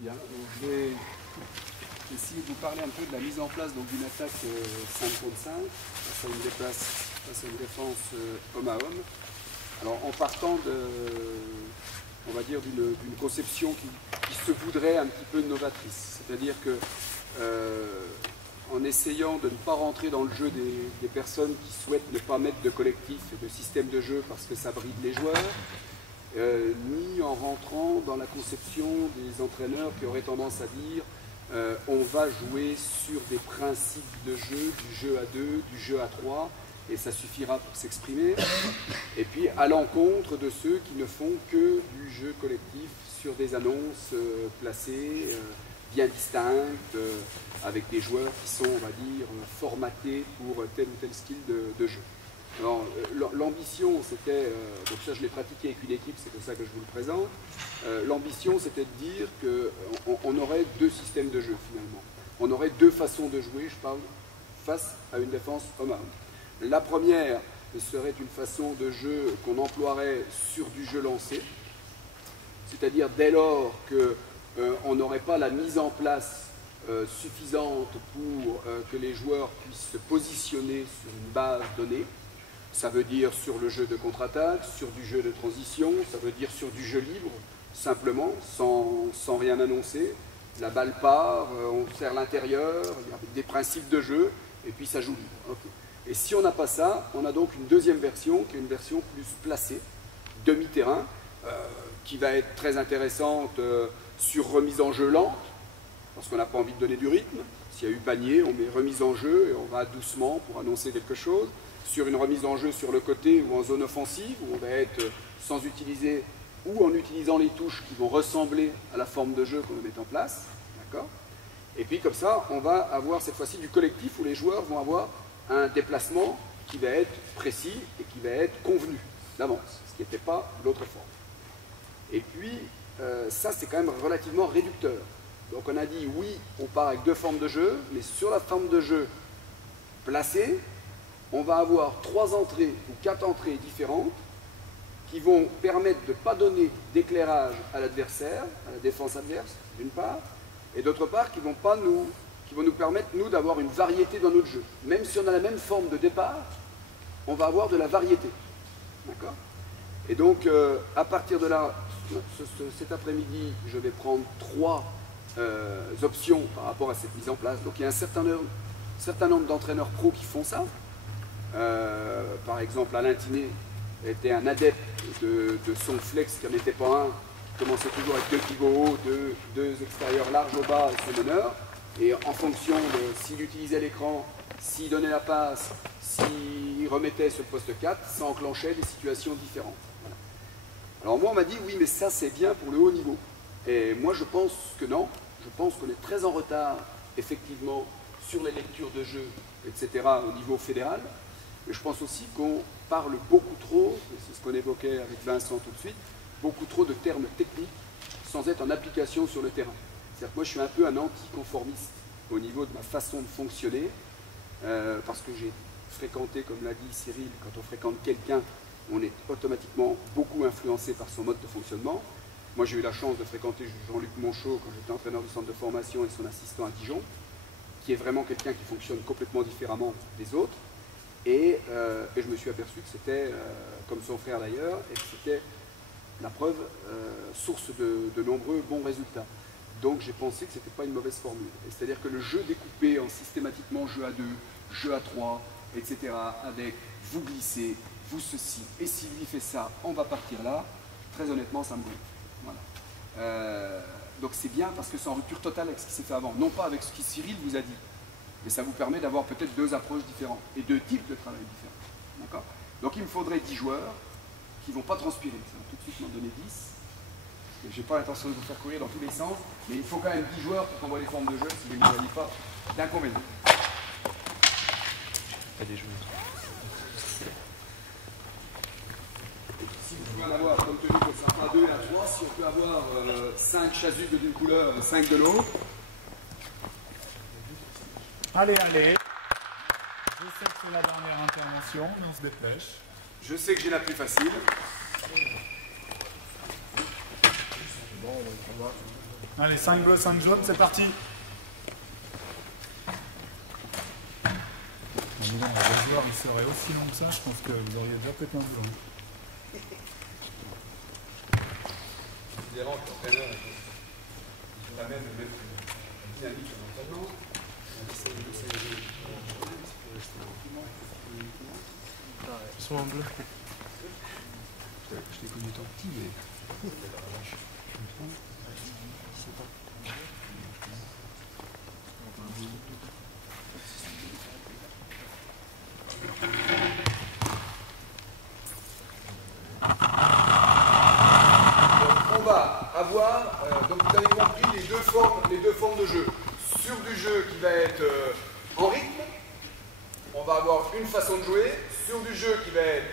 Bien, donc je vais essayer de vous parler un peu de la mise en place d'une attaque 5 contre 5 face à une défense homme à homme. Alors en partant on va dire d'une conception qui se voudrait un petit peu novatrice, c'est-à-dire que en essayant de ne pas rentrer dans le jeu des personnes qui souhaitent ne pas mettre de collectif et de système de jeu parce que ça bride les joueurs, ni en rentrant dans la conception des entraîneurs qui auraient tendance à dire on va jouer sur des principes de jeu, du jeu à deux, du jeu à trois, et ça suffira pour s'exprimer, et puis à l'encontre de ceux qui ne font que du jeu collectif sur des annonces placées, bien distinctes, avec des joueurs qui sont, on va dire, formatés pour tel ou tel style de jeu. Alors, l'ambition, c'était, donc ça je l'ai pratiqué avec une équipe, c'est pour ça que je vous le présente, l'ambition c'était de dire qu'on aurait deux systèmes de jeu finalement. On aurait deux façons de jouer, je parle, face à une défense homme à homme. La première serait une façon de jeu qu'on emploierait sur du jeu lancé, c'est-à-dire dès lors qu'on n'aurait pas la mise en place suffisante pour que les joueurs puissent se positionner sur une base donnée. Ça veut dire sur le jeu de contre-attaque, sur du jeu de transition, ça veut dire sur du jeu libre, simplement, sans rien annoncer. La balle part, on serre l'intérieur, il y a des principes de jeu, et puis ça joue libre. Okay. Et si on n'a pas ça, on a donc une deuxième version, qui est une version plus placée, demi-terrain, qui va être très intéressante sur remise en jeu lente, parce qu'on n'a pas envie de donner du rythme. S'il y a eu panier, on met remise en jeu, et on va doucement pour annoncer quelque chose. Sur une remise en jeu sur le côté ou en zone offensive, où on va être sans utiliser ou en utilisant les touches qui vont ressembler à la forme de jeu qu'on va mettre en place. D'accord ? Et puis comme ça, on va avoir cette fois-ci du collectif où les joueurs vont avoir un déplacement qui va être précis et qui va être convenu d'avance, ce qui n'était pas l'autre forme. Et puis, ça c'est quand même relativement réducteur. Donc on a dit oui, on part avec deux formes de jeu, mais sur la forme de jeu placée, on va avoir 3 entrées ou 4 entrées différentes qui vont permettre de ne pas donner d'éclairage à l'adversaire, à la défense adverse, d'une part, et d'autre part, qui vont nous permettre, nous, d'avoir une variété dans notre jeu. Même si on a la même forme de départ, on va avoir de la variété. D'accord ? Et donc, à partir de là, cet après-midi, je vais prendre 3 options par rapport à cette mise en place. Donc, il y a un certain nombre d'entraîneurs pros qui font ça. Par exemple, Alain Tinet était un adepte de son flex qui n'en était pas un, qui commençait toujours avec 2 pivots hauts, 2 extérieurs larges au bas et son meneur, et en fonction de s'il utilisait l'écran, s'il donnait la passe, s'il remettait sur le poste 4, ça enclenchait des situations différentes. Voilà. Alors moi on m'a dit oui mais ça c'est bien pour le haut niveau, et moi je pense que non, je pense qu'on est très en retard effectivement sur les lectures de jeu, etc. au niveau fédéral. Mais je pense aussi qu'on parle beaucoup trop, et c'est ce qu'on évoquait avec Vincent tout de suite, beaucoup trop de termes techniques sans être en application sur le terrain. C'est-à-dire que moi je suis un peu un anticonformiste au niveau de ma façon de fonctionner, parce que j'ai fréquenté, comme l'a dit Cyril, quand on fréquente quelqu'un, on est automatiquement beaucoup influencé par son mode de fonctionnement. Moi j'ai eu la chance de fréquenter Jean-Luc Monchot quand j'étais entraîneur du centre de formation et son assistant à Dijon, qui est vraiment quelqu'un qui fonctionne complètement différemment des autres. Et je me suis aperçu que c'était, comme son frère d'ailleurs, et que c'était la preuve, source de nombreux bons résultats. Donc j'ai pensé que ce n'était pas une mauvaise formule. C'est-à-dire que le jeu découpé en systématiquement jeu à 2, jeu à 3, etc., avec vous glissez, vous ceci, et si lui fait ça, on va partir là, très honnêtement ça me brûle. Voilà. Donc c'est bien parce que c'est en rupture totale avec ce qui s'est fait avant, non pas avec ce que Cyril vous a dit. Mais ça vous permet d'avoir peut-être 2 approches différentes et 2 types de travail différents. D'accord ? Donc il me faudrait 10 joueurs qui ne vont pas transpirer. Ça va tout de suite m'en donner 10. Je n'ai pas l'intention de vous faire courir dans tous les sens, mais il faut quand même 10 joueurs pour qu'on voit les formes de jeu si vous ne voyez pas d'inconvénients. Pas des joueurs. Si vous pouvez en avoir, compte tenu que ça sera 2 et à 3, si on peut avoir 5 chasubles d'une couleur et 5 de l'autre. Allez, allez. Je sais que c'est la dernière intervention, mais on se dépêche. Je sais que j'ai la plus facile. Bon, on va. Allez, 5 bleus, 5 jaunes, c'est parti. Bon, le joueur, il serait aussi long que ça, je pense que vous auriez déjà pété un boulot. Évidemment, l'entraîneur, il permet de mettre une dynamique sur l'entraînement. On essaie de jouer pour rester tranquillement. Ils sont en bleu. Je t'ai connu tant petit, mais. On va avoir, donc vous avez compris, les deux formes de jeu. Sur du jeu qui va être en rythme, on va avoir une façon de jouer. Sur du jeu qui va être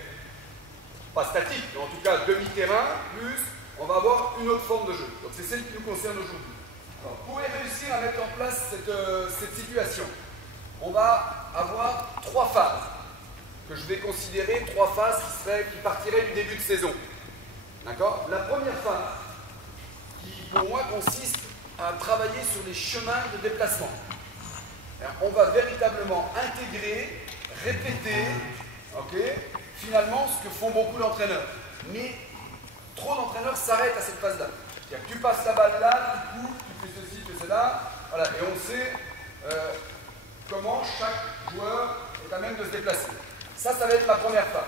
pas statique, mais en tout cas demi-terrain, plus, on va avoir une autre forme de jeu. Donc c'est celle qui nous concerne aujourd'hui. Alors, pour réussir à mettre en place cette situation, on va avoir 3 phases, que je vais considérer 3 phases qui partiraient du début de saison. D'accord? La première phase, qui pour moi consiste à travailler sur les chemins de déplacement. Alors, on va véritablement intégrer, répéter, finalement ce que font beaucoup d'entraîneurs. Mais trop d'entraîneurs s'arrêtent à cette phase-là. C'est-à-dire que tu passes la balle là, tu cours, tu fais ceci, tu fais cela, voilà, et on sait comment chaque joueur est à même de se déplacer. Ça va être la première phase.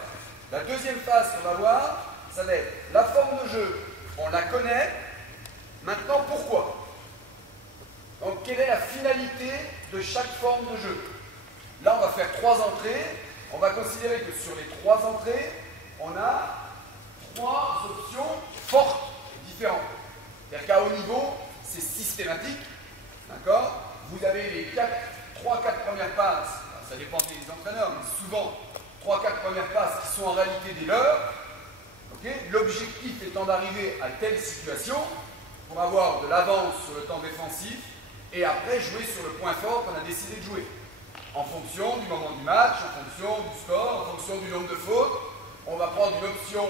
La deuxième phase qu'on va voir, ça va être la forme de jeu. On la connaît. Maintenant, pourquoi? Donc, quelle est la finalité de chaque forme de jeu? Là, on va faire 3 entrées. On va considérer que sur les 3 entrées, on a 3 options fortes et différentes. C'est-à-dire qu'à haut niveau, c'est systématique. D'accord? Vous avez les 3-4 premières passes. Ça dépend des entraîneurs, mais souvent, 3-4 premières passes qui sont en réalité des leurs. L'objectif étant d'arriver à telle situation pour avoir de l'avance sur le temps défensif et après jouer sur le point fort qu'on a décidé de jouer. En fonction du moment du match, en fonction du score, en fonction du nombre de fautes, on va prendre une option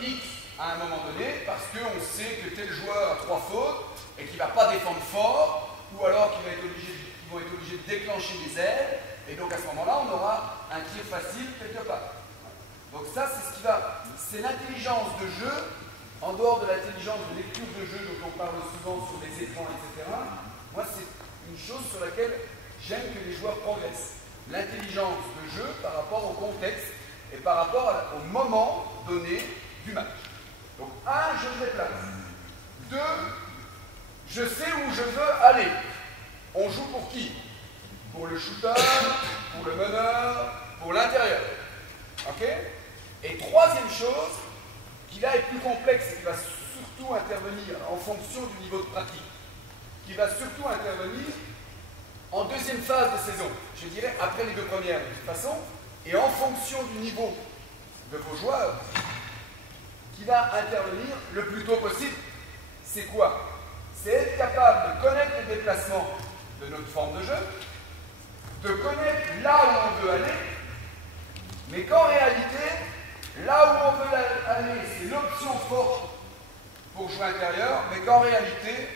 X à un moment donné parce qu'on sait que tel joueur a 3 fautes et qu'il ne va pas défendre fort ou alors qu'ils vont être obligés de déclencher des ailes et donc à ce moment-là on aura un tir facile quelque part. Donc ça c'est l'intelligence de jeu, en dehors de l'intelligence de lecture de jeu dont on parle souvent sur les écrans, etc. Moi c'est une chose sur laquelle j'aime que les joueurs progressent. L'intelligence de jeu par rapport au contexte et par rapport au moment donné du match. Donc 1, je me déplace. 2, je sais où je veux aller. On joue pour qui? Pour le shooter, pour le meneur, pour l'intérieur. Ok? Et troisième chose, qui là est plus complexe et qui va surtout intervenir en fonction du niveau de pratique, qui va surtout intervenir en deuxième phase de saison, je dirais après les 2 premières de toute façon, et en fonction du niveau de vos joueurs, qui va intervenir le plus tôt possible, c'est quoi? C'est être capable de connaître les déplacements de notre forme de jeu, de connaître là où on veut aller, mais qu'en réalité, là où on veut aller, c'est l'option forte pour jouer intérieur, mais qu'en réalité,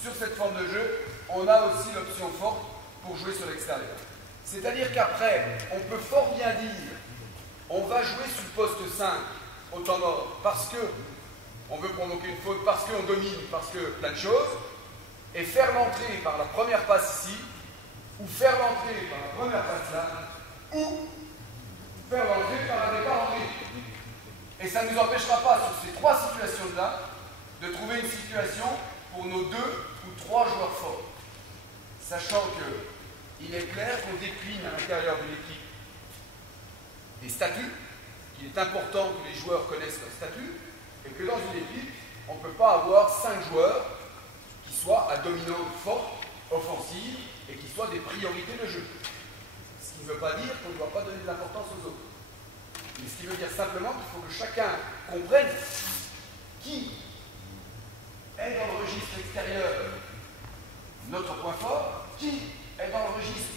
sur cette forme de jeu, on a aussi l'option forte pour jouer sur l'extérieur. C'est-à-dire qu'après, on peut fort bien dire, on va jouer sur le poste 5 au temps mort parce que on veut provoquer une faute, parce qu'on domine, parce que plein de choses, et faire l'entrée par la première passe ici, ou faire l'entrée par la première passe là, ou faire l'entrée par un départ en rythme. Et ça ne nous empêchera pas, sur ces 3 situations-là, de trouver une situation pour nos 2 ou 3 joueurs forts. Sachant qu'il est clair qu'on décline à l'intérieur d'une équipe des statuts, qu'il est important que les joueurs connaissent leurs statuts, et que dans une équipe, on ne peut pas avoir 5 joueurs qui soient à dominante forte, offensive, et qui soient des priorités de jeu. Ce qui ne veut pas dire qu'on ne doit pas donner de l'importance aux autres. Mais ce qui veut dire simplement qu'il faut que chacun comprenne qui est dans le registre extérieur notre point fort, qui est dans le registre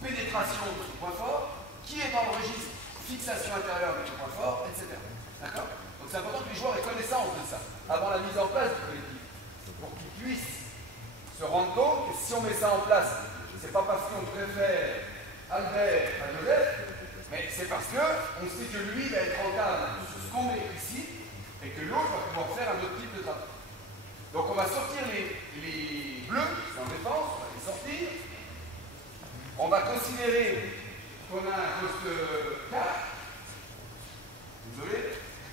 pénétration de notre point fort, qui est dans le registre fixation intérieure de notre point fort, etc. D'accord? Donc c'est important que les joueurs aient connaissance de ça, avant la mise en place du collectif. pour qu'ils puissent se rendre compte que si on met ça en place, c'est pas parce qu'on préfère Albert à Joseph, mais c'est parce qu'on sait que lui va être rentable sur ce qu'on met ici et que l'autre va pouvoir faire un autre type de travail. Donc on va sortir les bleus, c'est en défense, on va les sortir. On va considérer qu'on a un poste 4. Désolé.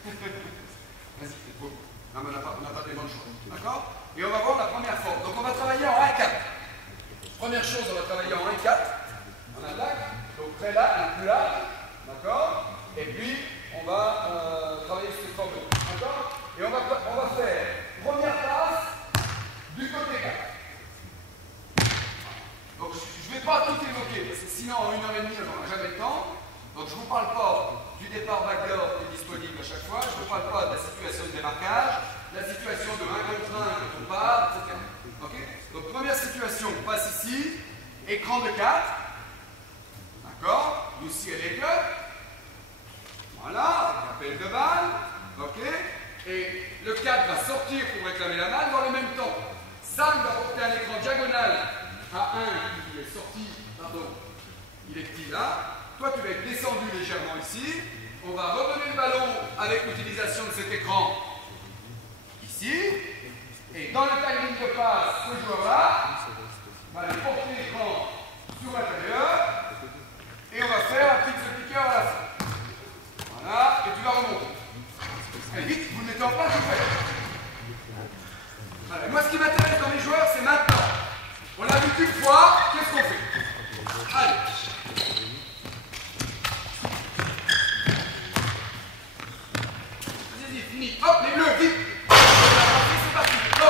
Vas-y, c'est beau. Non, mais on n'a pas des bonnes choses. D'accord? Et on va voir la première forme. Donc on va travailler en 1-4. Première chose, on va travailler en 1-4. On attaque. Donc très là, un plus large. D'accord? Et puis, on va travailler sur cette forme. D'accord? Et on va faire première passe du côté 4. Donc je ne vais pas tout évoquer, parce que sinon en 1h30, on n'aura jamais le temps. Donc je ne vous parle pas du départ backdoor qui est disponible à chaque fois, je ne vous parle pas de la situation de démarquage, la situation de 1 contre 1 quand on part, etc. Okay? Donc première situation, on passe ici, écran de 4. D'accord? You see a letter. Voilà, appel de balle. Ok? Et le 4 va sortir pour réclamer la balle dans le même temps. Sam va porter un écran diagonal à 1 qui est sorti, pardon, il est petit là. Toi, tu vas être descendu légèrement ici. On va redonner le ballon avec l'utilisation de cet écran ici. Et dans le timing de passe, ce joueur-là va aller porter l'écran sur l'intérieur. Et on va faire un pixel picker à la fin. Voilà, et tu vas remonter. Allez, vite, vous le mettez en place, vous faites. Voilà. Moi, ce qui m'intéresse dans les joueurs, c'est maintenant. On l'a vu qu'une fois, qu'est-ce qu'on fait? Allez. Vas-y, fini. Hop, les bleus, vite. C'est parti. Go.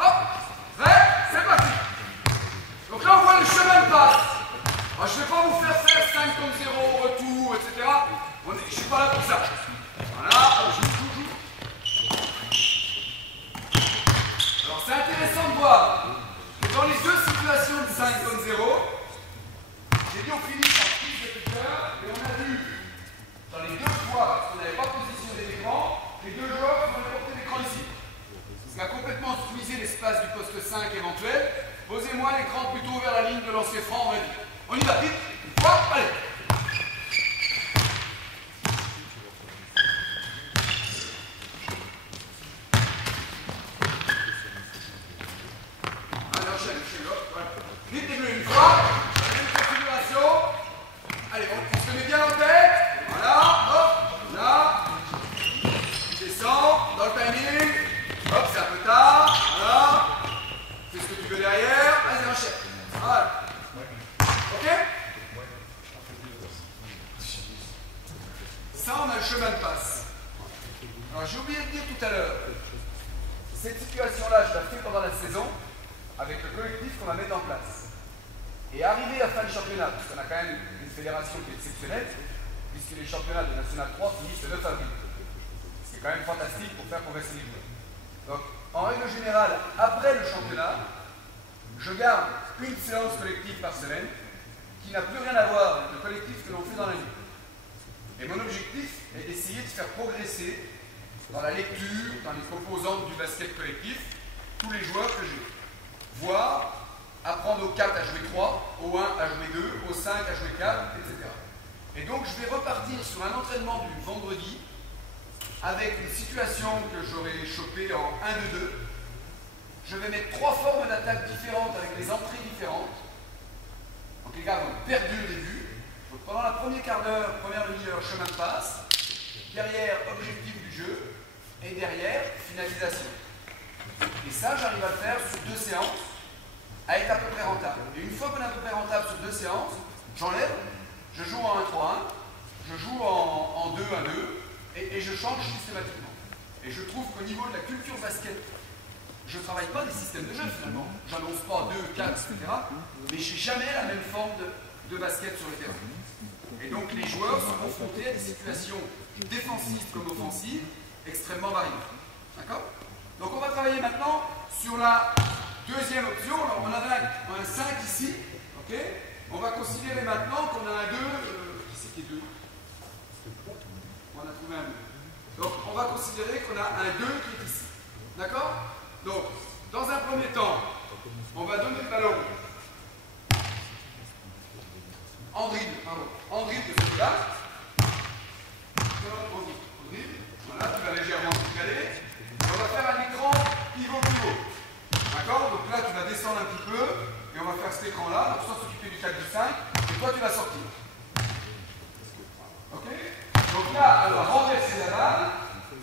Hop. Prêt? C'est parti. Donc là, on voit le chemin de passe. Alors, je ne vais pas vous faire 5 contre 0, retour, etc. Je ne suis pas là pour ça. Voilà, joue. Alors, c'est intéressant de voir que dans les deux situations de 5 contre 0, j'ai dit on finit par prise de piqueur, et on a vu dans les deux fois, parce qu'on n'avait pas positionné l'écran, les deux joueurs qui ont porté l'écran ici. Ce qui a complètement optimisé l'espace du poste 5 éventuel. Posez-moi l'écran plutôt vers la ligne de lancer franc, on va dire. On y va vite. Hop, allez. Allez, enchaîne, voilà. Vite les bleus une fois. Même configuration. Allez, on se met bien en tête. Voilà, hop, là. Tu descends dans le timing. Hop, c'est un peu tard. Voilà. Fais ce que tu veux derrière. Vas-y, enchaîne. Voilà. Ok? Ça, on a le chemin de passe. Alors, j'ai oublié de dire tout à l'heure, cette situation-là, je l'ai fait pendant la saison, avec le collectif qu'on va mettre en place. Et arrivé à la fin du championnat, parce qu'on a quand même une fédération qui est exceptionnelle, puisque les championnats de National 3 finissent le 9 avril. C'est quand même fantastique pour faire progresser les joueurs. Donc, en règle générale, après le championnat, je garde une séance collective par semaine qui n'a plus rien à voir avec le collectif que l'on fait dans la nuit. Et mon objectif est d'essayer de faire progresser dans la lecture, dans les composantes du basket collectif, tous les joueurs que j'ai. Voire apprendre au 4 à jouer 3, au 1 à jouer 2, au 5 à jouer 4, etc. Et donc je vais repartir sur un entraînement du vendredi avec une situation que j'aurai chopée en 1-2-2. Je vais mettre 3 formes d'attaque différentes avec les entrées différentes. Donc les gars vont perdu au début. Donc pendant la première quart d'heure, première demi-heure, chemin de passe. Derrière, objectif du jeu. Et derrière, finalisation. Et ça, j'arrive à le faire sur 2 séances, à être à peu près rentable. Et une fois qu'on est à peu près rentable sur 2 séances, j'enlève, je joue en 1-3-1, je joue en 2-1-2, et je change systématiquement. Et je trouve qu'au niveau de la culture basket, je ne travaille pas des systèmes de jeu finalement. J'annonce pas 2, 4, etc. Mais je n'ai jamais la même forme de basket sur le terrain. Et donc les joueurs sont confrontés à des situations défensives comme offensives extrêmement variées. D'accord? Donc on va travailler maintenant sur la deuxième option. Alors on avait un 5 ici. Ok? On va considérer maintenant qu'on a un 2. Qui c'est qui est 2? On a trouvé un 2. Donc on va considérer qu'on a un 2 qui est ici. D'accord? Donc Dans un premier temps, on va donner le ballon en dribble, en dribble de ce là. En dribble, voilà, tu vas légèrement décaler. On va faire un écran pivot-pivot. D'accord? Donc là, tu vas descendre un petit peu et on va faire cet écran-là. Donc, soit s'occuper du 4 du 5 et toi, tu vas sortir. Ok? Donc là, alors renverser la balle.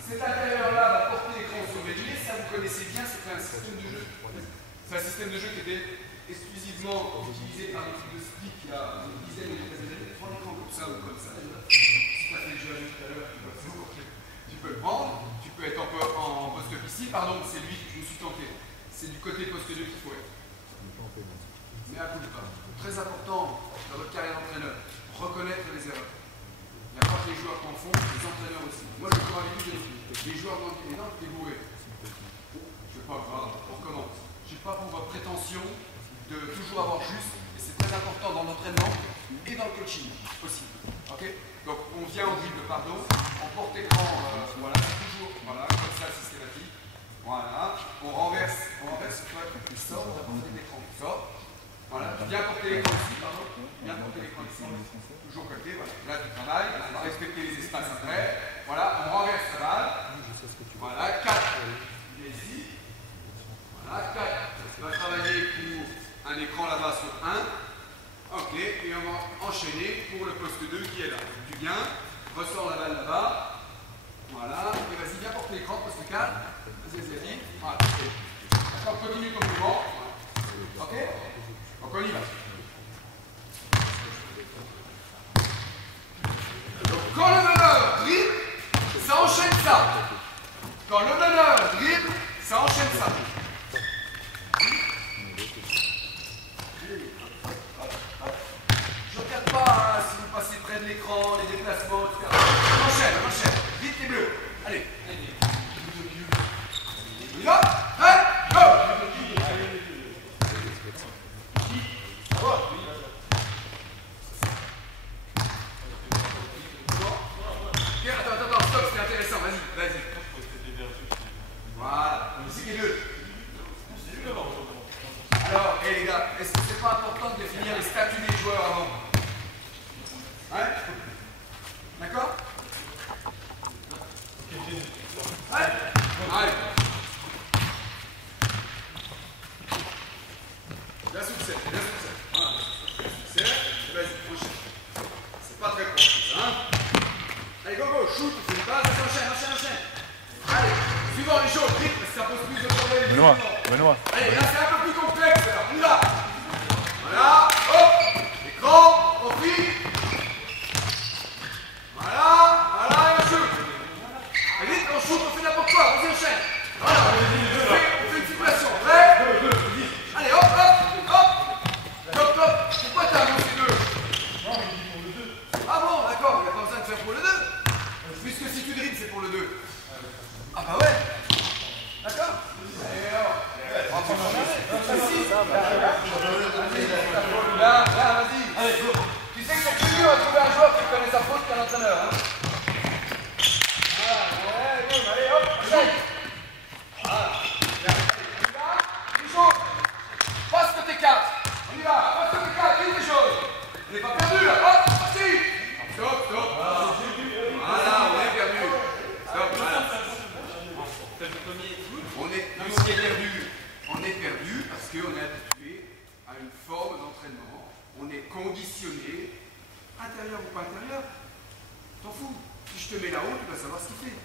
Cet intérieur-là va porter l'écran surveillé. Ça, vous connaissez bien, c'est un système de jeu. C'est un système de jeu qui était exclusivement utilisé par l'équipe de ski qui a une dizaine de années. Prends l'écran comme ça ou comme ça. Si tu as fait le jeu à tout à l'heure, tu peux le prendre. Tu peux être en poste ici. Pardon, c'est lui que je me suis tenté. C'est du côté poste 2 qu'il faut être. Mais à coup de pas. Très important dans votre carrière d'entraîneur, reconnaître les erreurs. Il n'y a pas que les joueurs qui en font, les entraîneurs aussi. Moi, je crois avec les joueurs dans le non, t'es bourré. Je ne sais pas, voilà, on recommence. Je n'ai pas pour votre prétention de toujours avoir juste, et c'est très important dans l'entraînement et dans le coaching aussi. Ok? Donc, on vient en dribble, pardon, on porte écran, voilà, toujours, voilà, comme ça, systématique. Voilà, on renverse toi qui sort, on va porter l'écran qui sort. Voilà, tu viens porter l'écran ici, pardon, viens porter l'écran ici, toujours côté, voilà. Là tu travailles, on va respecter les espaces après. Voilà, on renverse la balle. Voilà, 4, ici. Voilà, 4, tu vas travailler pour un écran là-bas sur 1. Ok, et on va enchaîner pour le poste 2 qui est là. Tu viens, ressors la balle là-bas. Voilà, et vas-y, viens porter l'écran, poste 4. Vas-y. Voilà. D'accord, continue ton mouvement. Ok? Donc on y va. Donc quand le meneur dribble, ça enchaîne ça. Quand le meneur dribble, ça enchaîne ça. Je ne regarde pas hein, si vous passez près de l'écran, les déplacements, etc. Enchaîne. Vite les bleus. Allez. Là, allez, go! Attends, stop, c'est intéressant, vas-y. Voilà, ici les deux. Alors, les gars, est-ce que c'est pas important de définir les statuts des joueurs avant? Ouais? D'accord? Ouais? Allez. Bien succès. Voilà. Succès. Vas-y, enchaîne. C'est pas très proche, ça, hein? Allez, go, shoot, tu fais une passe, enchaîne. Allez, suivant les choses, vite, parce que ça pose plus de problèmes. Benoît. Allez, là, c'est un peu plus complexe, alors, on y va. Voilà, hop, écran, profil. Voilà, et on shoot. Allez, vite, on shoot, on fait n'importe quoi, vas-y, enchaîne. Voilà, on fait une simulation, prêt? Allez, hop. Top. Pourquoi t'as annoncé 2? Non, mais il dit pour le 2. Ah bon, d'accord, il n'y a pas besoin de faire pour le 2. Puisque si tu dribbles, c'est pour le 2. Ah bah ouais. D'accord. Et alors, on va prendre un Là, vas-y. Allez, go. Tu sais que c'est plus dur à trouver un joueur qui connaît sa faute qu'un entraîneur. Hein. Allez, hop, enchaîne. Voilà. Passe côté 4. On y va. Passe côté 4. Vite les choses. On n'est pas perdu là. Hop, c'est parti. Stop. Voilà, on est perdu. Stop, voilà. On est perdu parce qu'on est habitué à une forme d'entraînement. On est conditionné, intérieur ou pas intérieur. T'en fous. Si je te mets là-haut, tu vas savoir ce qu'il fait.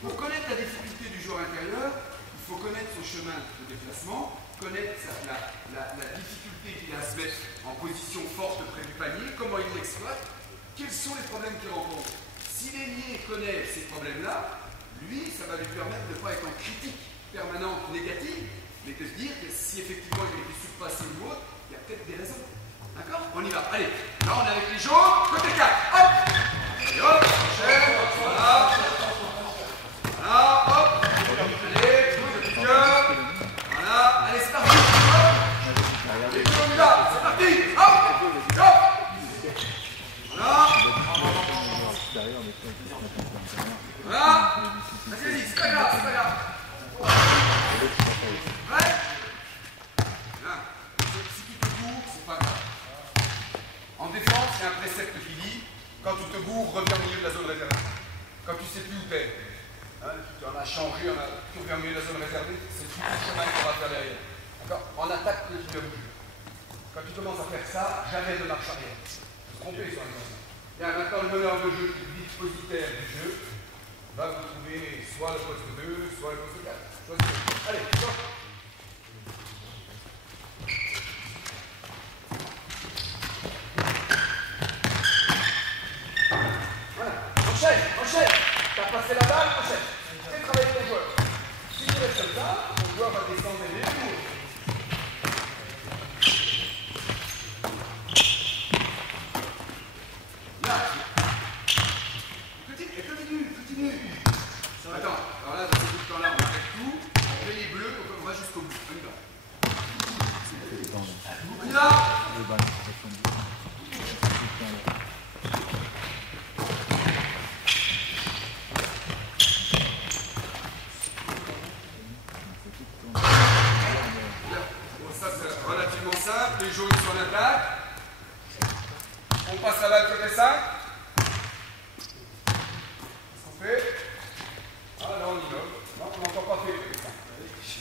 Pour connaître la difficulté du joueur intérieur, il faut connaître son chemin de déplacement, connaître la difficulté qu'il a à se mettre en position forte près du panier, comment il l'exploite, quels sont les problèmes qu'il rencontre. Si l'ailier connaît ces problèmes-là, lui, ça va lui permettre de ne pas être en critique permanente négative, mais de se dire que si effectivement il a été surpassé ou autre, il y a peut-être des raisons. D'accord? On y va. Allez, là on est avec les jaunes, côté 4. Hop! Et hop, enchaîne, voilà. Voilà, hop. Allez, petit cœur. Voilà, allez, c'est parti. Hop. Les deux, on y va. C'est parti. Hop! Hop! Voilà. Voilà. Vas-y, c'est pas grave. Prêt? Bien. Si tu te gourres, c'est pas grave. En défense, il y a un précepte qui dit quand tu te gourres, reviens au milieu de la zone réservée. Quand tu sais plus où t'es, hein, tu en as changé, tu reviens au milieu de la zone réservée, c'est tout le chemin qu'on va faire derrière. D'accord? En attaque, tu dois bouger. Quand tu commences à faire ça, jamais de marche arrière. Tu te tromper sur les choses. Bien, maintenant le meneur de jeu, le dispositeur du jeu, va vous trouver soit le poste 2, soit le poste 4. Choisissez. Allez, sors. Voilà, enchaîne. T'as passé la balle, enchaîne. Fais travailler ton joueur. Si tu restes comme ça, ton joueur va descendre et les tours. Continue. Attends, alors là, dans ce temps-là, on arrête tout, on met les bleus, on va jusqu'au bout. On y va. On y va. Bon, ça c'est relativement simple, les jaunes sont en attaque. On passe la balle côté 5. Ah là on innove. Non, on n'a encore pas fait.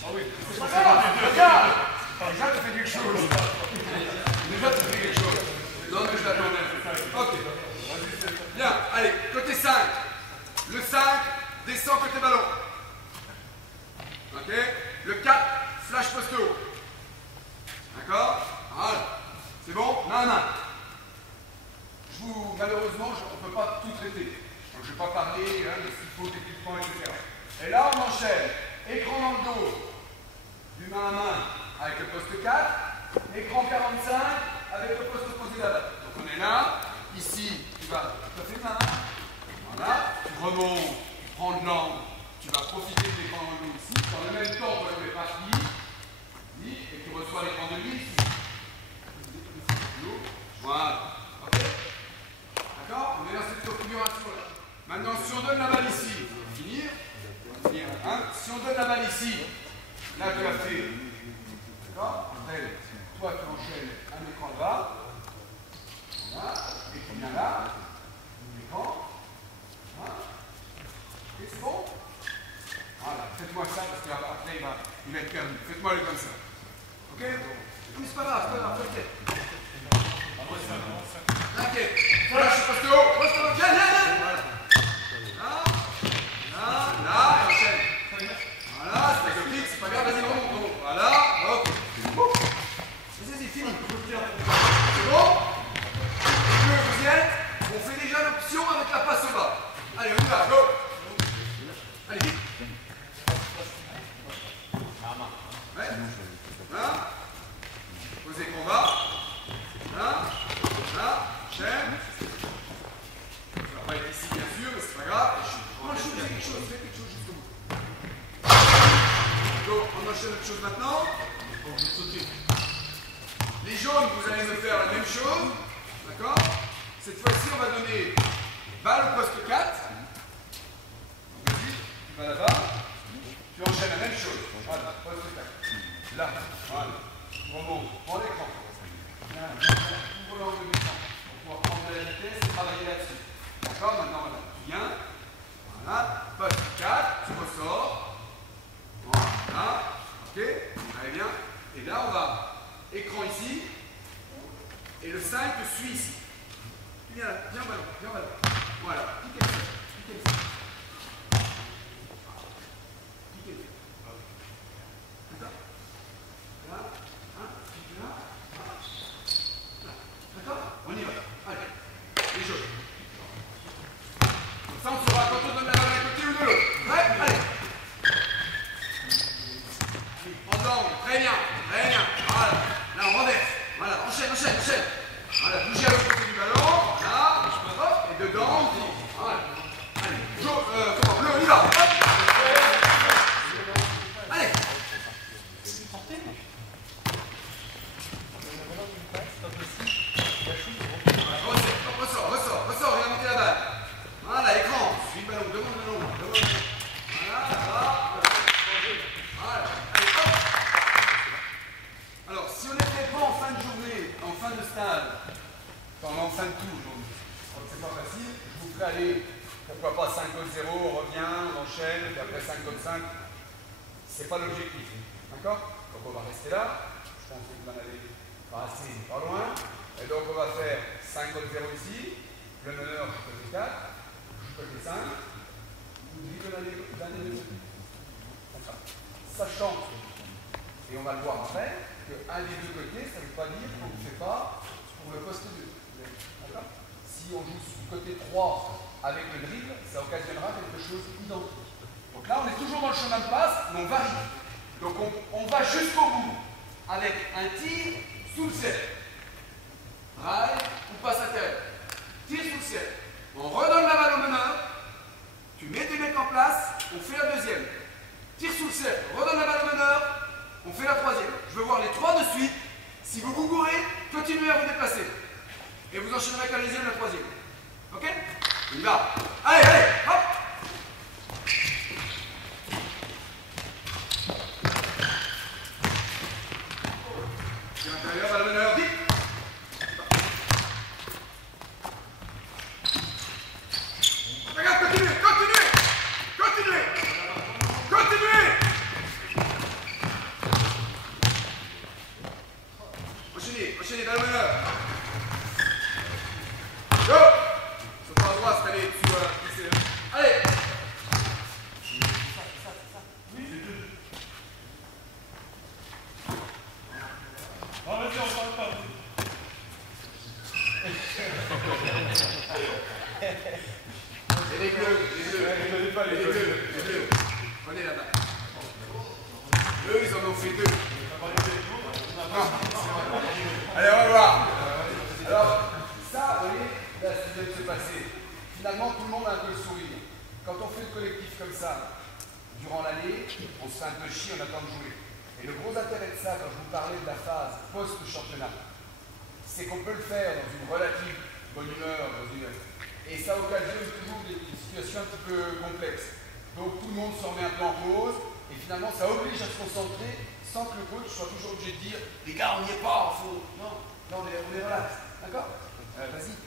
Ah oui, c'est pas grave. Regarde. Déjà tu fais quelque chose. Non mais je l'attendais. Ok. Bien, allez, côté 5. Le 5 descend côté ballon. Ok. Le 4, flash poste haut. D'accord. Voilà. C'est bon? Non. Malheureusement, on ne peut pas tout traiter. Donc, je ne vais pas parler de ce qu'il faut techniquement, etc. Et là, on enchaîne. Écran dans le dos, du main à main avec le poste 4. Écran 45 avec le poste opposé là-bas. Donc, on est là. Ici, tu vas tout à fait main. Voilà. Tu remontes, tu prends de l'angle. Tu vas profiter de l'écran dans le dos ici. Dans le même temps, tu es parti. Et tu reçois l'écran de lui ici. Voilà. Ok. D'accord? On est dans cette configuration-là. Maintenant, si on donne la balle ici, on va finir. Hein? Si on donne la balle ici, là tu as fait. D'accord? Après, toi tu enchaînes un écran là-bas. Voilà. Et tu viens là. L'écran. Voilà. Et c'est bon? Voilà. Faites-moi ça parce qu'après il va être perdu. Faites-moi le comme ça. Ok? Oui, c'est pas grave, t'inquiète. T'inquiète. Voilà, je suis poste haut. Poste haut. Viens. Là, et enchaîne. Voilà, c'est la copie, c'est pas grave, vas-y, remonte. Voilà, ok. Vas-y, fini. C'est bon? Vous y êtes? On fait déjà l'option avec la passe au bas. Allez, on y va, go. Allez, vite. Ouais. Voilà. Posez combat. Là, chaîne. Ça va pas être ici, bien sûr, mais c'est pas grave. Fais quelque chose jusqu'au bout. Donc, on enchaîne autre chose maintenant. Les jaunes, vous allez me faire la même chose. D'accord? Cette fois-ci, on va donner balle au poste 4. Donc, vas-y, tu vas là-bas. Tu enchaînes la même chose. Voilà, poste 4. Là, voilà. Remonte, prends l'écran. Ouvre l'angle de l'écran. Pour pouvoir prendre de la vitesse et travailler là-dessus. D'accord? Maintenant, voilà. Tu viens. Voilà, poste 4, tu ressors. Voilà, ok, allez bien. Et là, on va écran ici. Et le 5 te suit ici. Viens là, viens ballon. Voilà, piquez le 5. D'accord? Là, pique là. D'accord? On y va. Allez, les jaunes. Ça, on saura quand on donne la balle d'un côté ou de l'autre. Ouais, allez. En angle, très bien. Voilà. Là, on renverse. Voilà, enchaîne. Voilà, bougez à l'autre côté du ballon. Voilà. Hop, et dedans, on dit. Voilà. Allez, bleu, on y va. Hop. Allez. Ressort, viens monter la balle. Voilà, écran. Suis le ballon, demande le nom. Voilà, là. Voilà. Allez, hop. c'est pas facile. Je vous ferai aller, pourquoi pas 5 code 0, on revient, on enchaîne, et après 5 code 5. C'est pas l'objectif. D'accord? Donc on va rester là. Je pense que vous en allez pas assez, pas loin. Et donc on va faire 5 code 0 ici. Le meneur joue côté 4, joue côté 5. Vous dites que l'année de sachant, et on va le voir après, qu'un des deux côtés, ça ne veut pas dire qu'on ne fait pas pour le poste 2. D'accord? Si on joue sur le côté 3 avec le dribble, ça occasionnera quelque chose d'identique. Donc là, on est toujours dans le chemin de passe, mais on varie. Donc on va jusqu'au bout avec un tir sous le cercle. Drive ou passe intérieur. Tir sous le cercle. On redonne la balle au meneur. Tu mets tes mecs en place, on fait la deuxième. Tire sous le cercle, redonne la balle au meneur, on fait la troisième. Je veux voir les trois de suite. Si vous vous gourez, continuez à vous déplacer. Et vous enchaînerez avec la deuxième et la troisième. Ok? On y va. Allez, allez, hop! Tire intérieur, balle au meneur, vite! Regarde, continuez, continuez! Continuez! Continuez! Enchaînez, enchaînez, balle au meneur. Go! Saute pas à droite, c'est allé, tu vois, allez! Non, vas-y, on parle pas. Et les bleus, les bleus. Prenez la balle. Eux, ils en ont fait deux. Non. Allez, on va voir. Alors, ça, vous voyez, là, ce qui vient de se passer. Finalement, tout le monde a un peu le sourire. Quand on fait le collectif comme ça, durant l'année, on se fait un peu chier, on attend de jouer. Et le gros intérêt de ça, quand je vous parlais de la phase post-championnat, c'est qu'on peut le faire dans une relative bonne humeur, et ça occasionne toujours des situations un petit peu complexes. Donc tout le monde se remet un peu en pause, et finalement ça oblige à se concentrer sans que le coach soit toujours obligé de dire « Les gars, on n'y est pas, faut... » Non, non, on est relax. D'accord? Vas-y.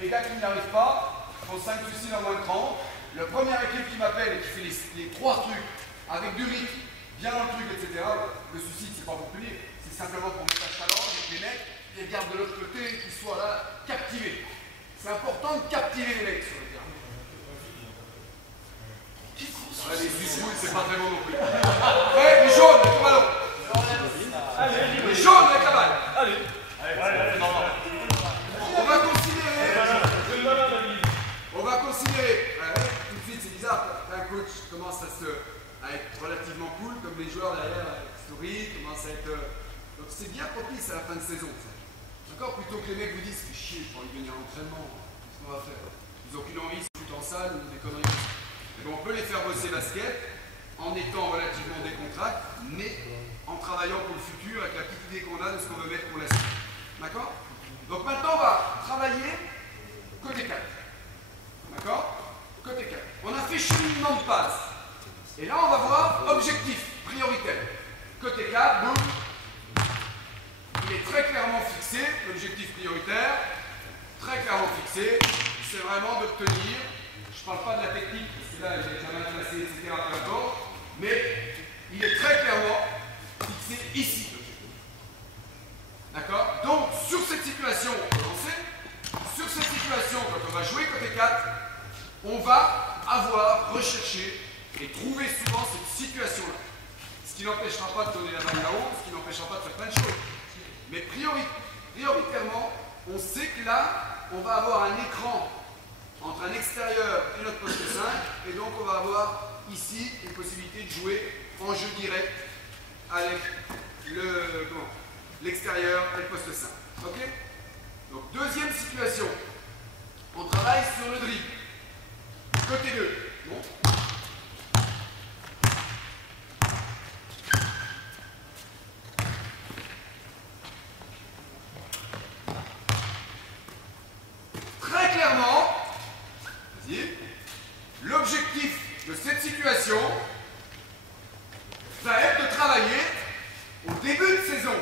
Les gars qui n'y arrivent pas font 5 suicides en moins de 30. La première équipe qui m'appelle et qui fait les 3 trucs avec du rythme, bien dans le truc, etc. Le suicide, c'est pas pour punir, c'est simplement pour mettre un challenge et que les mecs les regardent de l'autre côté et qu'ils soient là captivés. C'est important de captiver les mecs sur le terrain. Les suicides, c'est pas très bon non plus. Ouais, les jaunes avec le ballon. Les jaunes avec la balle. Allez. On va considérer, tout de suite c'est bizarre, un coach commence à être relativement cool, comme les joueurs derrière, Story, commence à être... donc c'est bien propice à la fin de saison. D'accord? Plutôt que les mecs vous disent, c'est chier, j'ai pas envie de venir à l'entraînement, qu'est-ce qu'on va faire? Ils n'ont qu'une envie, ils se foutent en salle ou des conneries. Et donc on peut les faire bosser basket en étant relativement décontractés, mais en travaillant pour le futur avec la petite idée qu'on a de ce qu'on veut mettre pour la suite. D'accord? Donc maintenant on va travailler côté 4. D'accord? Côté 4. On a fait cheminement de passe. Et là on va voir objectif prioritaire. Côté 4, boum. Il est très clairement fixé, l'objectif prioritaire. Très clairement fixé. C'est vraiment d'obtenir, je ne parle pas de la technique, parce que là j'ai déjà mal placé, etc. Peu importe, mais il est très clairement ici. D'accord? Donc, sur cette situation, on peut lancer. Sur cette situation, quand on va jouer côté 4, on va avoir recherché et trouver souvent cette situation-là. Ce qui n'empêchera pas de donner la balle là-haut, ce qui n'empêchera pas de faire plein de choses. Mais prioritairement, on sait que là, on va avoir un écran entre un extérieur et notre poste 5, et donc on va avoir ici une possibilité de jouer en jeu direct avec l'extérieur et le poste 5. Ok? Donc deuxième situation, on travaille sur le dribble. Côté 2. Bon. Très clairement, l'objectif de cette situation va être de travailler au début de saison.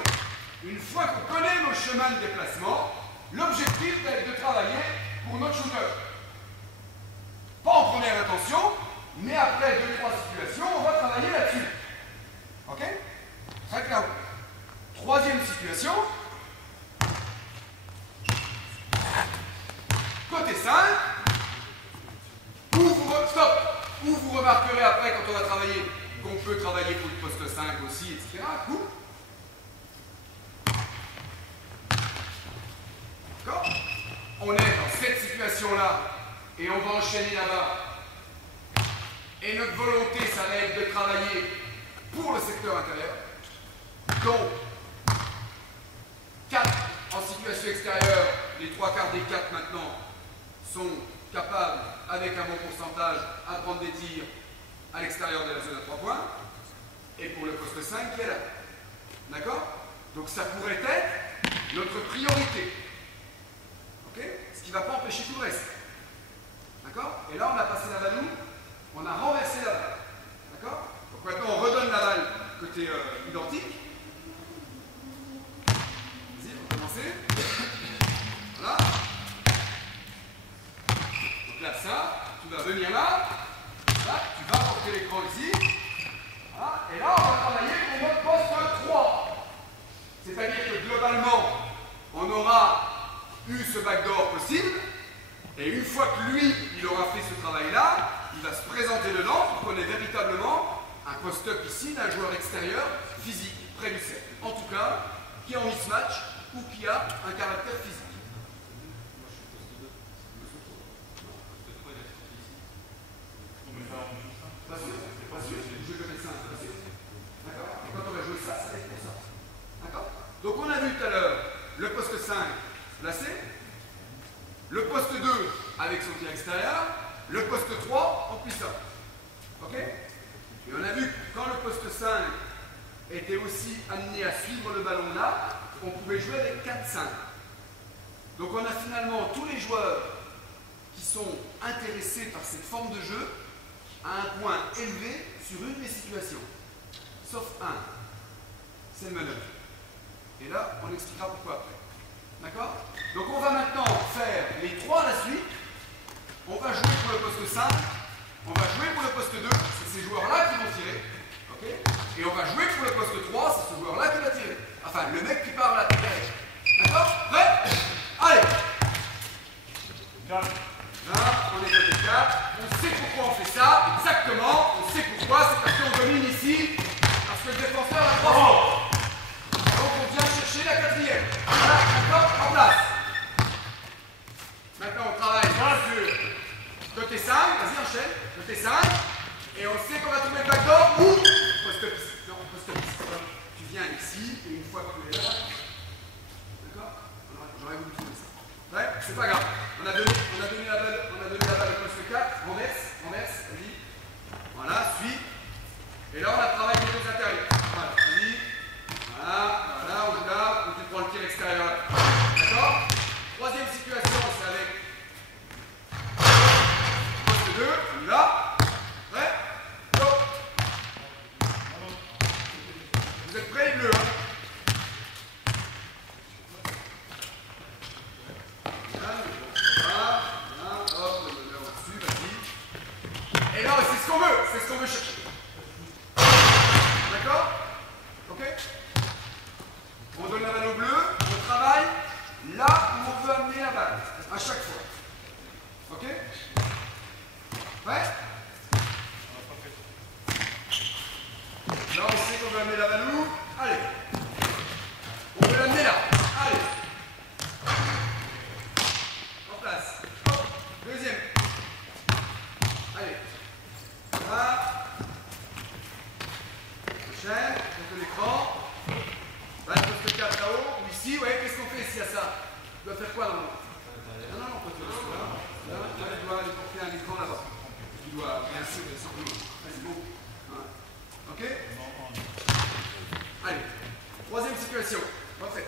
Une fois qu'on connaît nos chemins de déplacement, l'objectif va être de travailler pour notre shooter. Pas en première intention, mais après 2-3 situations, on va travailler là-dessus. Ok? Très clair. Troisième situation. Côté 5. Où vous remarquerez après, quand on va travailler, qu'on peut travailler pour le poste 5 aussi, etc. Coupe. D'accord? On est dans cette situation-là et on va enchaîner là-bas. Et notre volonté, ça va être de travailler pour le secteur intérieur. Donc, 4 en situation extérieure, les 3/4 des 4 maintenant sont capables, avec un bon pourcentage, à prendre des tirs à l'extérieur de la zone à 3 points. Et pour le poste 5 qui est là. D'accord? Donc ça pourrait être notre priorité. Ok? Ce qui ne va pas empêcher tout le reste. D'accord? Et là, on a passé la balle où? On a renversé la balle. D'accord? Donc maintenant, on redonne la balle côté identique. Vas-y, on va commencer. Voilà. Donc là, ça, tu vas venir là. Là, tu vas porter l'écran ici. Voilà. Et là, on va travailler pour notre poste 3. C'est-à-dire que globalement, on aura eu ce backdoor possible. Et une fois que lui, il aura fait ce travail-là, il va se présenter dedans pour qu'on ait véritablement un post-up ici d'un joueur extérieur physique, près du cercle. En tout cas, qui est en mismatch ou qui a un caractère physique. Pas sûr, je vais mettre ça, pas sûr. D'accord? Et quand on va jouer ça, ça va être pour ça. D'accord? Donc on a vu tout à l'heure le poste 5 placé, le poste 2 avec son tir extérieur, le poste 3 en puissance. Ok? Et on a vu que quand le poste 5 était aussi amené à suivre le ballon là, on pouvait jouer avec 4-5. Donc on a finalement tous les joueurs qui sont intéressés par cette forme de jeu à un point élevé sur une des situations. Sauf un. C'est le meneur. Et là, on expliquera pourquoi après. D'accord? Donc on va maintenant faire les 3 à la suite. On va jouer pour le poste 5. On va jouer pour le poste 2. C'est ces joueurs-là qui vont tirer. Ok? Et on va jouer pour le poste 3. C'est ce joueur-là qui va tirer. Enfin, le mec qui part à la tête. D'accord? Prêt? Allez! Là, on est côté 4. On sait pourquoi on fait ça. Exactement. On sait pourquoi. C'est parce qu'on domine ici. Parce que le défenseur a 3 points. Donc on vient chercher la 4e. Voilà, d'accord? En place. Maintenant on travaille sur côté 5. Vas-y, enchaîne. Côté 5. Et on sait qu'on va trouver le backdoor ou poste piste. Non, poste piste. Tu viens ici et une fois que tu es là. D'accord? J'aurais voulu trouver ça. Ouais, c'est pas grave. On a donné la balle au poste 4. Renverse, vas-y. Voilà, suis. Et là on a travaillé les deux intérieurs. Voilà, vas-y. Voilà, on joue là, où tu prends le tir extérieur là. D'accord? Troisième situation, c'est avec poste 2, on y va. Prêt? Go! Vous êtes prêts les bleus, hein? Voilà, hop, le meneur au-dessus, vas-y. Et là, c'est ce qu'on veut chercher. D'accord? Ok? On donne la balle au bleu, on travaille là où on veut amener la balle, à chaque fois. Ok? Ouais? Là, on sait qu'on veut amener la balle où? Allez. On veut l'amener là. Allez. En place. Hop. Deuxième. Allez. Là. Prochaine. Contre l'écran. Là, poste 4 là-haut. Ou ici. Ouais, qu'est-ce qu'on fait ici à ça? Tu dois faire quoi là? Non, pas tu restes là. Là, tu dois aller porter un écran là-bas. Tu dois, bien sûr. Vas-y, bon. Ok? Allez, troisième situation. Parfait.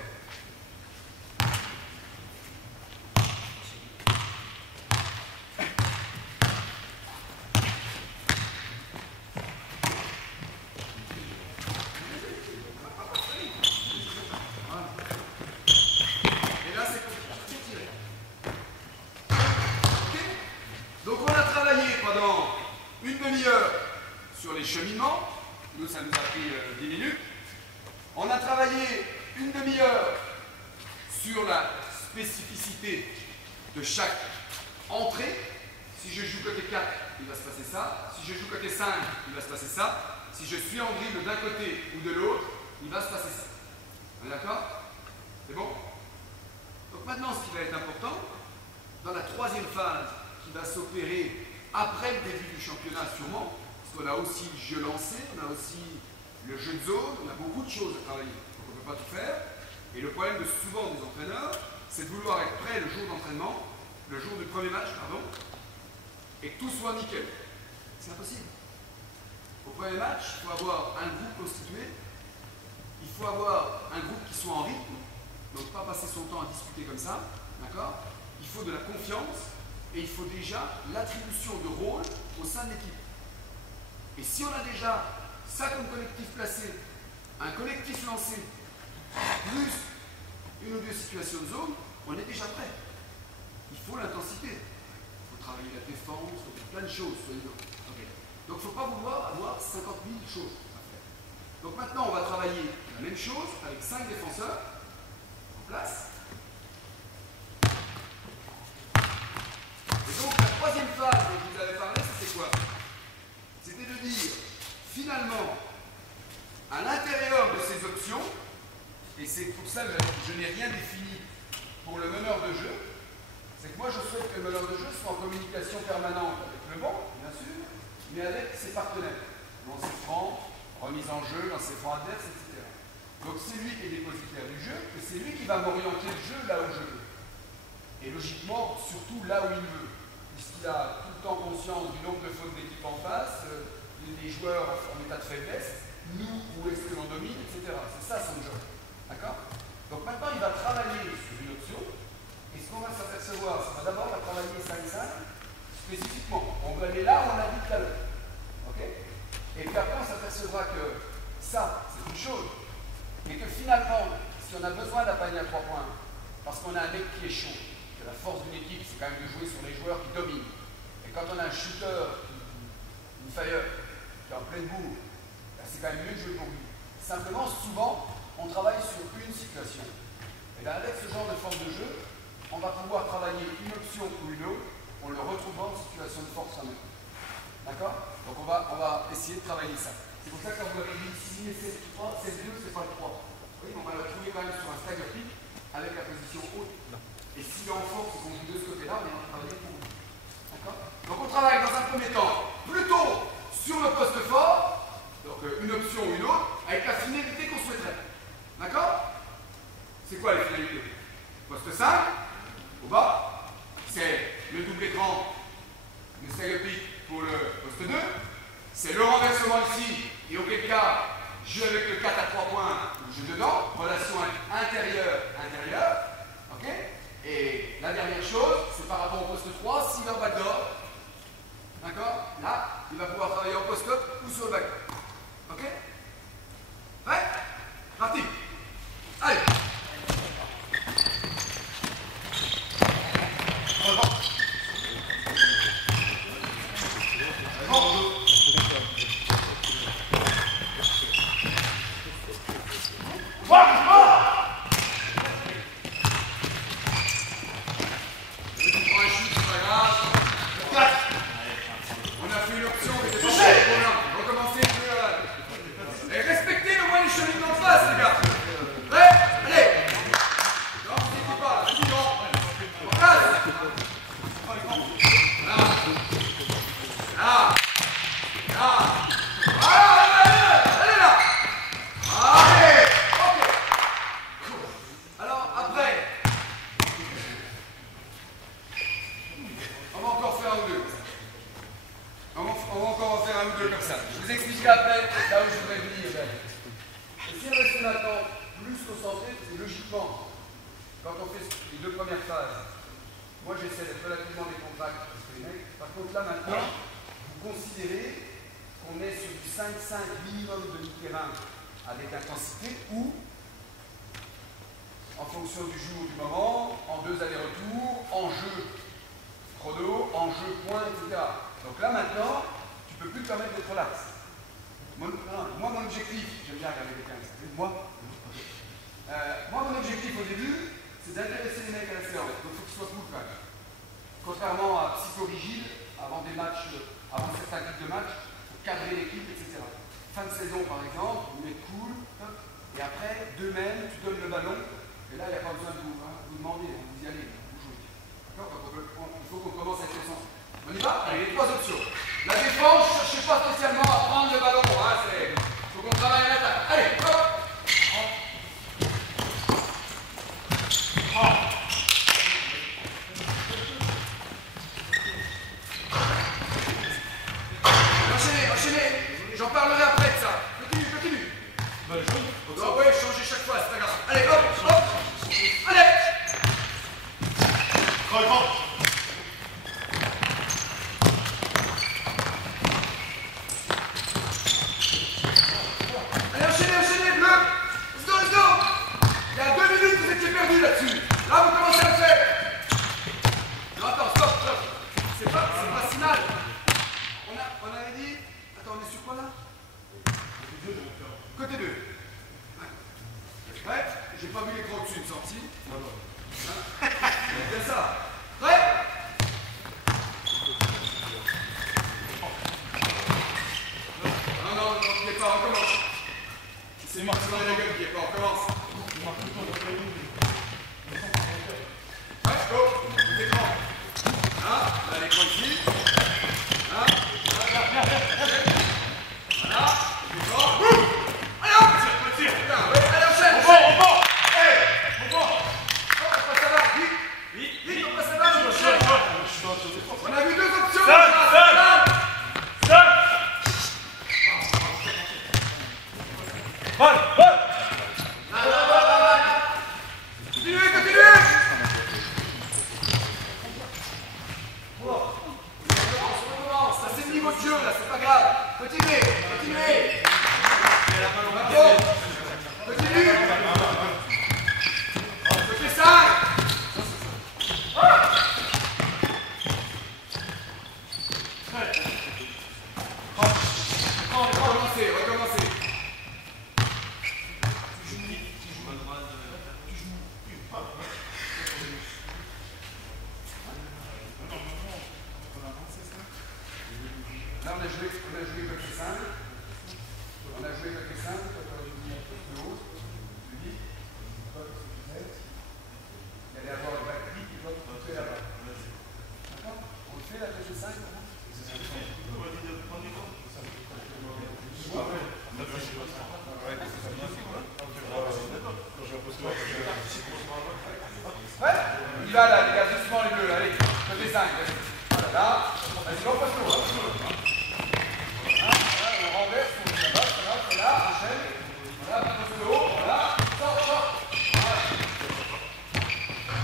Et là, c'est pour tirer. Ok? Donc, on a travaillé pendant une demi-heure sur les cheminements. Nous, ça nous a pris 10 minutes. On a travaillé une demi-heure sur la spécificité de chaque entrée. Si je joue côté 4, il va se passer ça. Si je joue côté 5, il va se passer ça. Si je suis en dribble d'un côté ou de l'autre, il va se passer ça. On est d'accord? C'est bon? Donc maintenant, ce qui va être important, dans la troisième phase qui va s'opérer après le début du championnat sûrement, parce qu'on a aussi le jeu lancé, on a aussi le jeu de zone, on a beaucoup de choses à travailler, donc on ne peut pas tout faire. Et le problème de souvent des entraîneurs, c'est de vouloir être prêt le jour d'entraînement, le jour du premier match, pardon, et que tout soit nickel. C'est impossible. Au premier match, il faut avoir un groupe constitué, il faut avoir un groupe qui soit en rythme, donc pas passer son temps à discuter comme ça, d'accord? Il faut de la confiance et il faut déjà l'attribution de rôle au sein de l'équipe. Et si on a déjà ça comme collectif placé, un collectif lancé, plus une ou deux situations de zone, on est déjà prêt. Il faut l'intensité. Il faut travailler la défense, il faut faire plein de choses. Okay. Donc il ne faut pas vouloir avoir 50 000 choses à faire. Donc maintenant, on va travailler la même chose avec 5 défenseurs en place. Et donc la troisième phase dont je vous avais parlé, c'était quoi? C'était de dire, finalement, à l'intérieur de ces options, et c'est pour ça que je n'ai rien défini pour le meneur de jeu, c'est que moi je souhaite que le meneur de jeu soit en communication permanente avec le banc, bien sûr, mais avec ses partenaires, lancer franc, remise en jeu, lancer franc adverse, etc. Donc c'est lui qui est dépositaire du jeu, et c'est lui qui va m'orienter le jeu là où je veux. Et logiquement, surtout là où il veut, puisqu'il a tout le temps conscience du nombre de fautes d'équipe en face, des joueurs en état de faiblesse, nous, où est-ce que l'on domine, etc. C'est ça son job. D'accord? Donc maintenant, il va travailler sur une option, et ce qu'on va s'apercevoir, c'est qu'on va d'abord travailler 5-5 spécifiquement. On va aller là où on a dit tout à l'heure. Ok? Et puis après, on s'apercevra que ça, c'est une chose, mais que finalement, si on a besoin d'un panier à 3 points, parce qu'on a un mec qui est chaud, que la force d'une équipe, c'est quand même de jouer sur les joueurs qui dominent. Et quand on a un shooter, une fire, qui est en pleine bourre, ben c'est quand même mieux de jouer pour lui. Simplement, souvent, on travaille sur une situation. Et bien avec ce genre de forme de jeu, on va pouvoir travailler une option ou une autre, en le retrouvant en situation de force en même. D'accord? Donc on va essayer de travailler ça. C'est pour ça que quand vous avez dit ici, c'est 3, c'est 2, c'est pas le 3. Vous voyez, on va le trouver quand même sur un stagger pick avec la position haute. Et s'il est en force, on joue de ce côté-là, mais on va travailler pour vous. D'accord? Donc on travaille dans un premier temps plutôt sur le poste fort, donc une option ou une autre, avec la finalité qu'on souhaiterait. D'accord? C'est quoi les finalités? Poste 5, au bas, c'est le double écran, le stagger pick pour le poste 2, c'est le renversement ici, et auquel cas, jeu avec le 4 à 3 points, ou jeu dedans, relation intérieure, ok? Et la dernière chose, c'est par rapport au poste 3, s'il est en backdoor, d'accord? Là, il va pouvoir travailler en post-up ou sur le backdoor. Ok? Ouais? Parti! Allez! Bon. maintenant plus concentré, c'est logiquement, quand on fait les deux premières phases, moi j'essaie d'être relativement décontracté parce que les mecs, par contre là maintenant, vous considérez qu'on est sur du 5-5 minimum de mi-terrain avec intensité ou en fonction du jour, du moment, en 2 allers-retours, en jeu chrono, en jeu point, etc. Donc là maintenant, tu ne peux plus te permettre d'être relax. Moi, mon objectif, j'aime bien regarder quelqu'un, moi, mon objectif au début, c'est d'intéresser les mecs à la séance. Donc il faut qu'ils soient cool quand même. Contrairement à psychorigide, avant des matchs, avant certains types de matchs, il faut cadrer l'équipe, etc. Fin de saison par exemple, vous mettez cool, hop, et après, d'eux-mêmes, tu donnes le ballon, et là il n'y a pas besoin de vous demander, vous y allez, vous jouez. D'accord? Il faut qu'on commence à être ensemble. On y va? Allez, les 3 options. La défense, je ne cherchez pas spécialement à prendre le ballon, hein, il faut qu'on travaille à l'attaque. Allez, hop! Enchaînez, j'en parlerai après de ça. Continue. Non, ouais, changez chaque fois, c'est pas grave. Allez, hop! Allez! Allez, enchaînez, bleu! Let's go! Il y a 2 minutes, vous étiez perdus là-dessus. Là, vous commencez à le faire. Non, attends, stop. C'est pas si mal. On avait dit... Attends, on est sur quoi là? Côté 2. Prêt? J'ai pas vu l'écran dessus, une sortie. Hein? C'est ça. Prêt? Non, qui est pas, on commence. C'est moi, c'est la gueule qui est pas, on commence. Ouais, go, l'écran. Hein? Là, l'écran ici. Hein? Voilà, l'écran. Allez, hop! Allez, enchaîne! On passe la barre, vite, on passe la barre, on enchaîne. On a vu 2 options. Continuez! Ça c'est le niveau de jeu là, c'est pas grave. Continuez! Bravo! Continue! Côté 5! Recommencez. Là, on a joué côté 5. On a joué côté 5. On a joué côté haut. Il allait avoir le back clic qui doit monter là-bas. D'accord? On le fait la côté 5 Ouais? Il va là, les gars, doucement les bleus. Allez, côté 5. Voilà, là. Vas-y, on passe le haut. On renverse, ça va, là, enchaîne. Voilà, passe le haut, voilà. Sort. Voilà.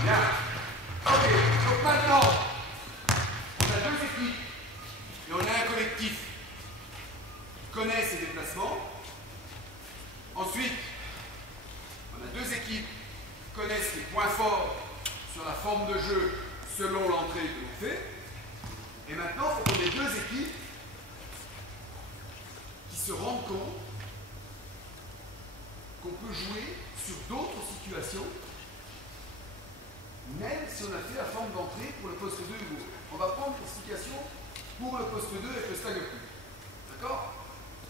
Bien. Ok, donc maintenant, on a 2 équipes et on a un collectif qui connaît ses déplacements. Ensuite, on a 2 équipes qui connaissent les points forts sur la forme de jeu selon l'entrée que l'on fait. Et maintenant, il faut qu'on ait 2 équipes qui se rendent compte qu'on peut jouer sur d'autres situations, même si on a fait la forme d'entrée pour le poste 2 ou on va prendre l'explication pour le poste 2 avec le stagger coup. D'accord?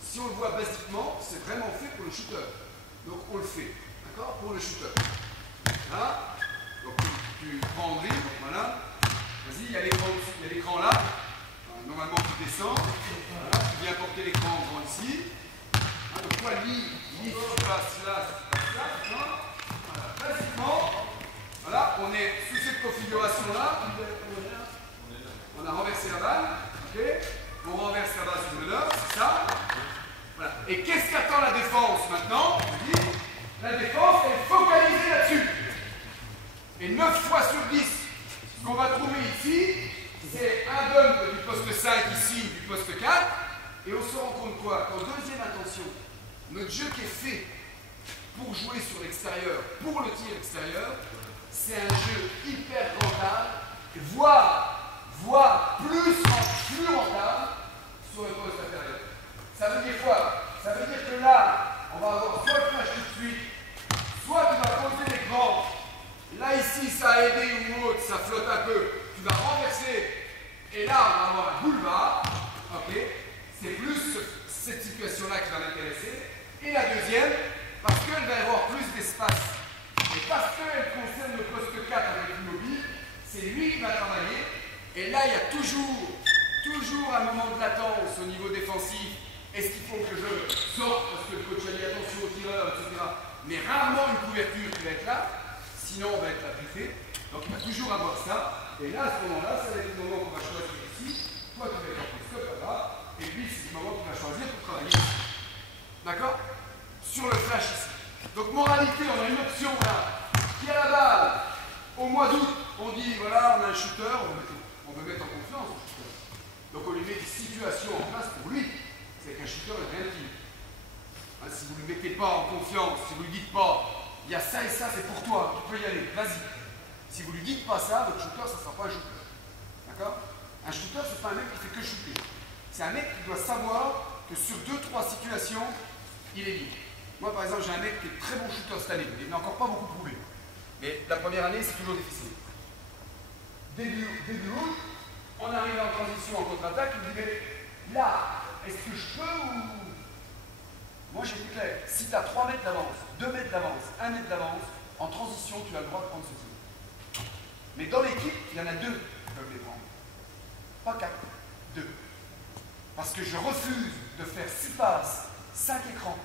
Si on le voit basiquement, c'est vraiment fait pour le shooter. Donc on le fait. D'accord? Pour le shooter. Là, donc tu prends en dribble, voilà. Vas-y, il y a l'écran là. Normalement tu descends. Voilà, tu viens porter l'écran en grand ici. Donc toi, tu passes là, voilà. Basiquement, voilà, on est sous cette configuration-là. On a renversé la balle. Ok. On renverse la balle sur le meneur, c'est ça. Voilà. Et qu'est-ce qu'attend la défense maintenant? La défense est focalisée là-dessus. Et 9 fois sur 10, ce qu'on va trouver ici, c'est un dump du poste 5 ici, du poste 4. Et on se rend compte quoi? Qu'en deuxième intention, notre jeu qui est fait pour jouer sur l'extérieur, pour le tir extérieur, c'est un jeu hyper rentable, voire plus rentable sur le poste intérieur. Ça veut dire quoi? Ça veut dire que là, on va avoir soit le flash tout de suite, soit tu vas poser l'écran. Là, ici, ça a aidé ou autre, ça flotte un peu. Tu vas renverser. Et là, on va avoir un boulevard. Ok? C'est plus cette situation-là qui va m'intéresser. Et la deuxième, parce qu'elle va avoir plus d'espace. Et parce qu'elle concerne le poste 4 avec l'immobile, c'est lui qui va travailler. Et là, il y a toujours un moment de latence au niveau défensif. Est-ce qu'il faut que je sorte parce que le coach a dit attention au tireur, etc. Mais rarement une couverture qui va être là. Sinon, on va être appliqué. Donc, il va toujours avoir ça. Et là, à ce moment-là, ça va être le moment qu'on va choisir ici. Toi, tu vas être en poste là-bas. Et puis, c'est le moment qu'on va choisir pour travailler ici. D'accord? Sur le flash ici. Donc, moralité, on a une option là qui, à la base, au mois d'août, on dit voilà, on a un shooter, on veut mettre en confiance le shooter. Donc, on lui met des situations en place pour lui. C'est qu'un shooter est rien de tir. Hein, si vous ne le mettez pas en confiance, si vous ne lui dites pas il y a ça et ça, c'est pour toi, tu peux y aller, vas-y. Si vous ne lui dites pas ça, votre shooter, ça ne sera pas un shooter. D'accord? Un shooter, ce n'est pas un mec qui fait que shooter. C'est un mec qui doit savoir que sur 2-3 situations, il est libre. Moi, par exemple, j'ai un mec qui est très bon shooter cette année. Il n'a encore pas beaucoup prouvé. Mais la première année, c'est toujours difficile. Début août, on arrive en transition, en contre-attaque, il me dit, mais là, est-ce que je peux ou... Moi, j'ai été clair. Si tu as 3 mètres d'avance, 2 mètres d'avance, 1 mètre d'avance, en transition, tu as le droit de prendre ce tir. Mais dans l'équipe, il y en a 2 qui peuvent les prendre. Pas 4, 2. Parce que je refuse de faire 6 passes, 5 écrans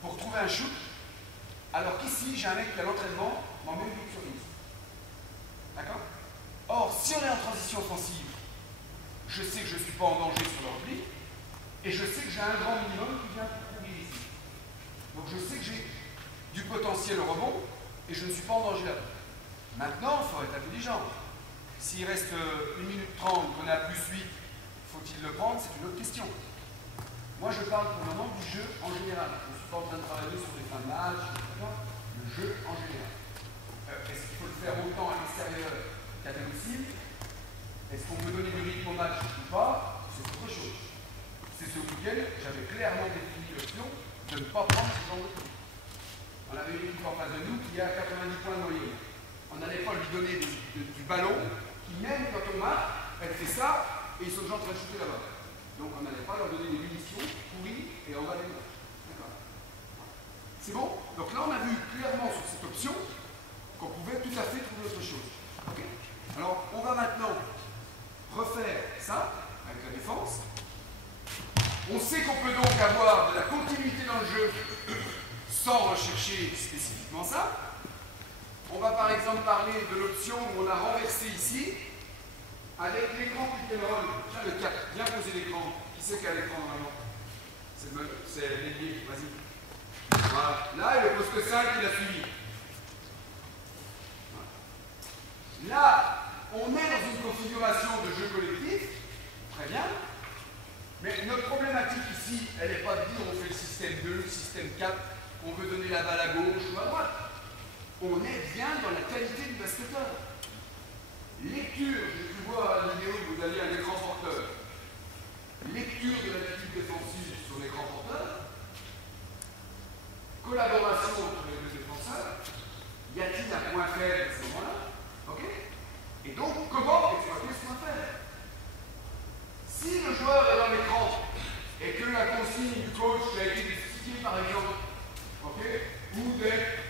pour trouver un shoot, alors qu'ici, j'ai un mec qui a l'entraînement, m'en met une sur 10. D'accord? Or, si on est en transition offensive, je sais que je ne suis pas en danger sur le repli, et je sais que j'ai un grand minimum qui vient courir ici. Donc je sais que j'ai du potentiel au rebond, et je ne suis pas en danger là-bas. Maintenant, il faut être intelligent. S'il reste 1 minute 30, qu'on est à plus 8, faut-il le prendre? C'est une autre question. Moi, je parle pour le moment du jeu en général. Je ne suis pas en train de travailler sur les fins de match, etc. Le jeu en général. Est-ce qu'il faut le faire autant à l'extérieur qu'à domicile? Est-ce qu'on peut donner du rythme au match ou pas? C'est autre chose. C'est ce week-end, j'avais clairement défini l'option de ne pas prendre ce genre de truc. On avait une équipe en face de nous qui a 90 points de moyenne. On n'allait pas lui donner du ballon qui, même quand on marque, elle fait ça et ils sont déjà en train de shooter là-bas. Donc on n'allait pas leur donner des munitions pourries et on va les mettre. D'accord. C'est bon? Donc là on a vu clairement sur cette option qu'on pouvait tout à fait trouver autre chose. Okay. Alors on va maintenant refaire ça avec la défense. On sait qu'on peut donc avoir de la continuité dans le jeu sans rechercher spécifiquement ça. On va par exemple parler de l'option où on a renversé ici avec l'écran qui démarre. Tiens le 4, viens poser l'écran. Qui c'est qui a l'écran normalement? C'est l'ailier, vas-y. Voilà. Là, il y a le poste 5 qui l'a suivi. Voilà. Là, on est dans une configuration de jeu collectif. Très bien. Mais notre problématique ici, elle n'est pas de dire on fait le système 2, le système 4, on veut donner la balle à gauche ou à droite. On est bien dans la qualité du basketteur. Lecture, j'ai pu voir à la vidéo que vous aviez un écran porteur. Lecture de l'attitude défensive sur l'écran porteur. Collaboration entre les deux défenseurs. Y a-t-il un point faible à ce moment-là? Ok? Et donc, comment exploiter ce point faible? Si le joueur est dans l'écran et que la consigne du coach a été expliquée par exemple, ok, ou d'être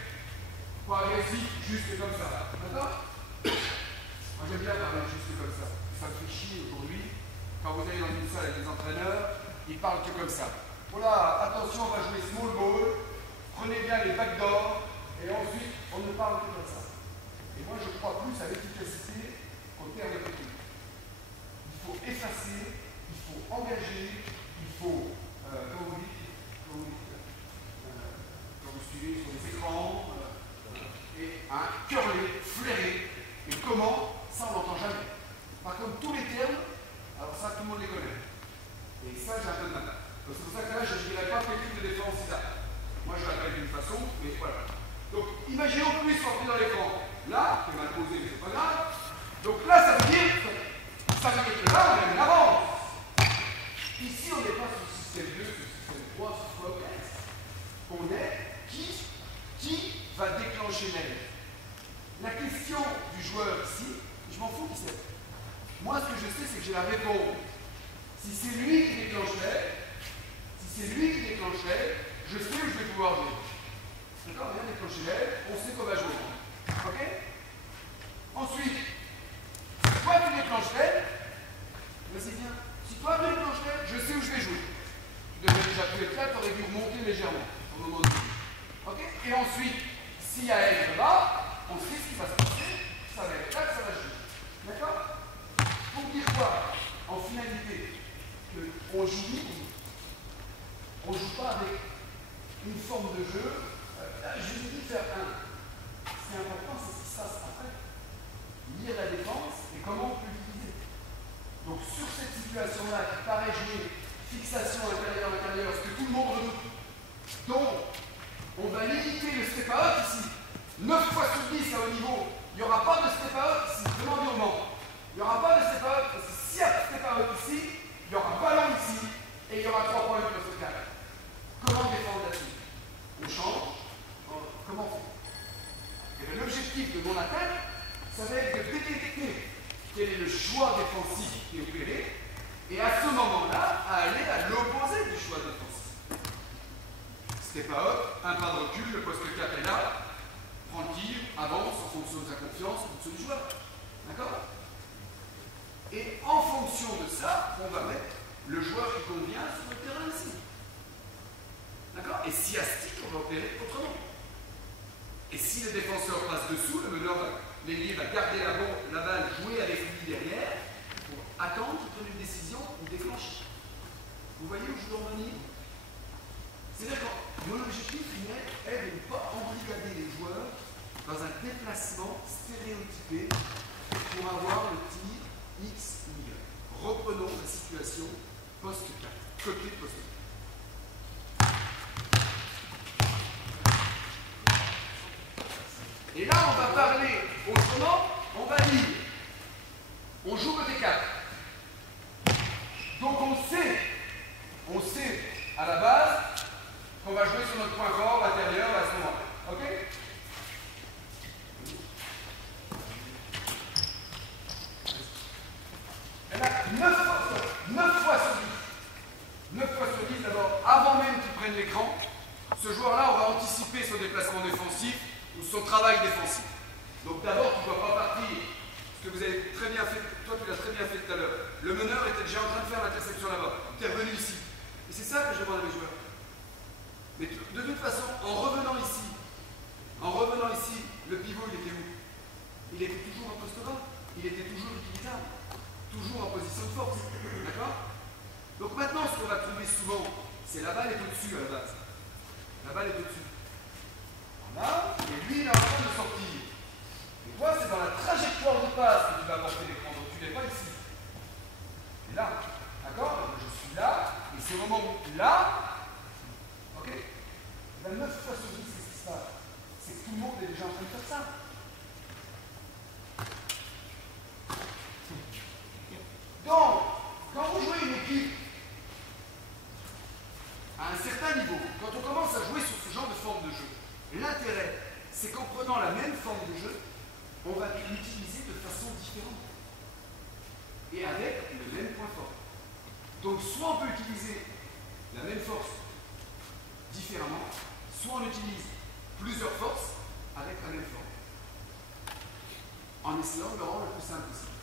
pas agressif, juste comme ça, d'accord? Moi j'aime bien parler juste comme ça. Ça me fait chier aujourd'hui. Quand vous allez dans une salle avec des entraîneurs, ils parlent que comme ça. Voilà, attention, on va jouer small ball, prenez bien les backdoors, et ensuite on ne parle que comme ça. Et moi je crois plus à l'efficacité qu'au terme de technique. Il faut effacer, il faut engager, il faut, comme vous dites, suivez sur les écrans, et un curler, flairer. Et comment, ça on l'entend jamais. Par contre, tous les termes, alors ça tout le monde les connaît. Et ça j'ai un peu de mal. Donc c'est pour ça que là je ne dirais pas quel type de défense c'est ça. Moi je l'appelle d'une façon, mais voilà. Donc imaginons que lui soit pris dans l'écran. Là, qui est mal posé, mais c'est pas grave. Donc là ça veut dire que là on a une avance. Ici on n'est pas sur le système 2, sur le système 3, sur le système S. On est qui va déclencher l'aide. La question du joueur ici, je m'en fous qui c'est. Moi, ce que je sais, c'est que j'ai la réponse. Si c'est lui qui déclencherait, je sais où je vais pouvoir jouer. D'accord? On vient déclencher l'aide, on sait qu'on va jouer. Ok? Ensuite, si toi tu déclenches l'aide, vas-y viens. Si toi tu déclenches l'aide, je sais où je vais jouer. Tu devrais déjà pu être là, tu aurais dû remonter légèrement au moment de jouer. Ok? Et ensuite, s'il y a aide là, on sait ce qui va se passer, ça va être là que ça va jouer. D'accord? Pour dire quoi? En finalité, qu'on joue libre, on ne joue pas avec une forme de jeu. Je vous dis de faire un. Ce qui est important, c'est ce qui se passe après. Lire la défense et comment on peut l'utiliser. Donc sur cette situation-là qui paraît jouer fixation intérieure, ce que tout le monde redoute, donc on va limiter le step out ici. 9 fois sur 10 à haut niveau, il n'y aura pas de step out ici. Demandez au membre. Il n'y aura pas de step out parce que s'il y a step out ici, il y aura ballon ici et il y aura 3 points de poste 4. Comment défendre là-dessus? On change. Comment on fait? L'objectif de mon attaque, ça va être de détecter quel est le choix défensif qui est opéré et à ce moment-là, à aller à l'opposé du choix défensif. Step out, un pas de recul, le poste 4 est là, prend le tir, avance en fonction de sa confiance, en fonction du joueur. D'accord? Et en fonction de ça, on va mettre le joueur qui convient sur le terrain ici. D'accord? Et si à stick, on va opérer autrement. Et si le défenseur passe dessous, le meneur, l'ailier va garder la balle, jouer avec lui derrière, pour attendre qu'il prenne une décision ou déclencher. Vous voyez où je veux en venir? C'est-à-dire que mon objectif est de ne pas embrigader les joueurs dans un déplacement stéréotypé pour avoir le tir X ou Y. Reprenons la situation poste 4, côté poste 4. Et là, on va parler autrement, on va dire, on joue côté 4. Donc on sait à la base qu'on va jouer sur notre point fort intérieur à ce moment-là. Ok? Et là, 9 fois sur 10. 9 fois sur 10, d'abord, avant même qu'il prenne l'écran, ce joueur-là aura anticipé son déplacement défensif ou son travail défensif. Donc d'abord, tu ne dois pas partir, ce que vous avez très bien fait, toi tu l'as très bien fait tout à l'heure. Le meneur était déjà en train de faire l'interception là-bas. Tu es revenu ici. Et c'est ça que je demande à mes joueurs. Mais de toute façon, en revenant ici, le pivot, il était où? Il était toujours en poste bas. Il était toujours utilisable. Toujours en position de force. D'accord? Donc maintenant, ce qu'on va trouver souvent, c'est la balle est au-dessus à la base. La balle est au-dessus. Là, et lui, il est en train de sortir. Et toi, c'est dans la trajectoire de passe que tu vas porter l'écran. Donc tu n'es pas ici. Et là. D'accord? Je suis là. Et c'est au moment où là. Ok? La 9 fois sur 10, qu'est-ce qui se passe? C'est que tout le monde est déjà en train de faire ça. Donc, quand vous jouez une équipe à un certain niveau, quand on commence à jouer sur ce genre de forme de jeu, l'intérêt, c'est qu'en prenant la même forme de jeu, on va l'utiliser de façon différente. Et avec le même point fort. Donc, soit on peut utiliser la même force différemment, soit on utilise plusieurs forces avec la même forme. En essayant de le rendre le plus simple possible.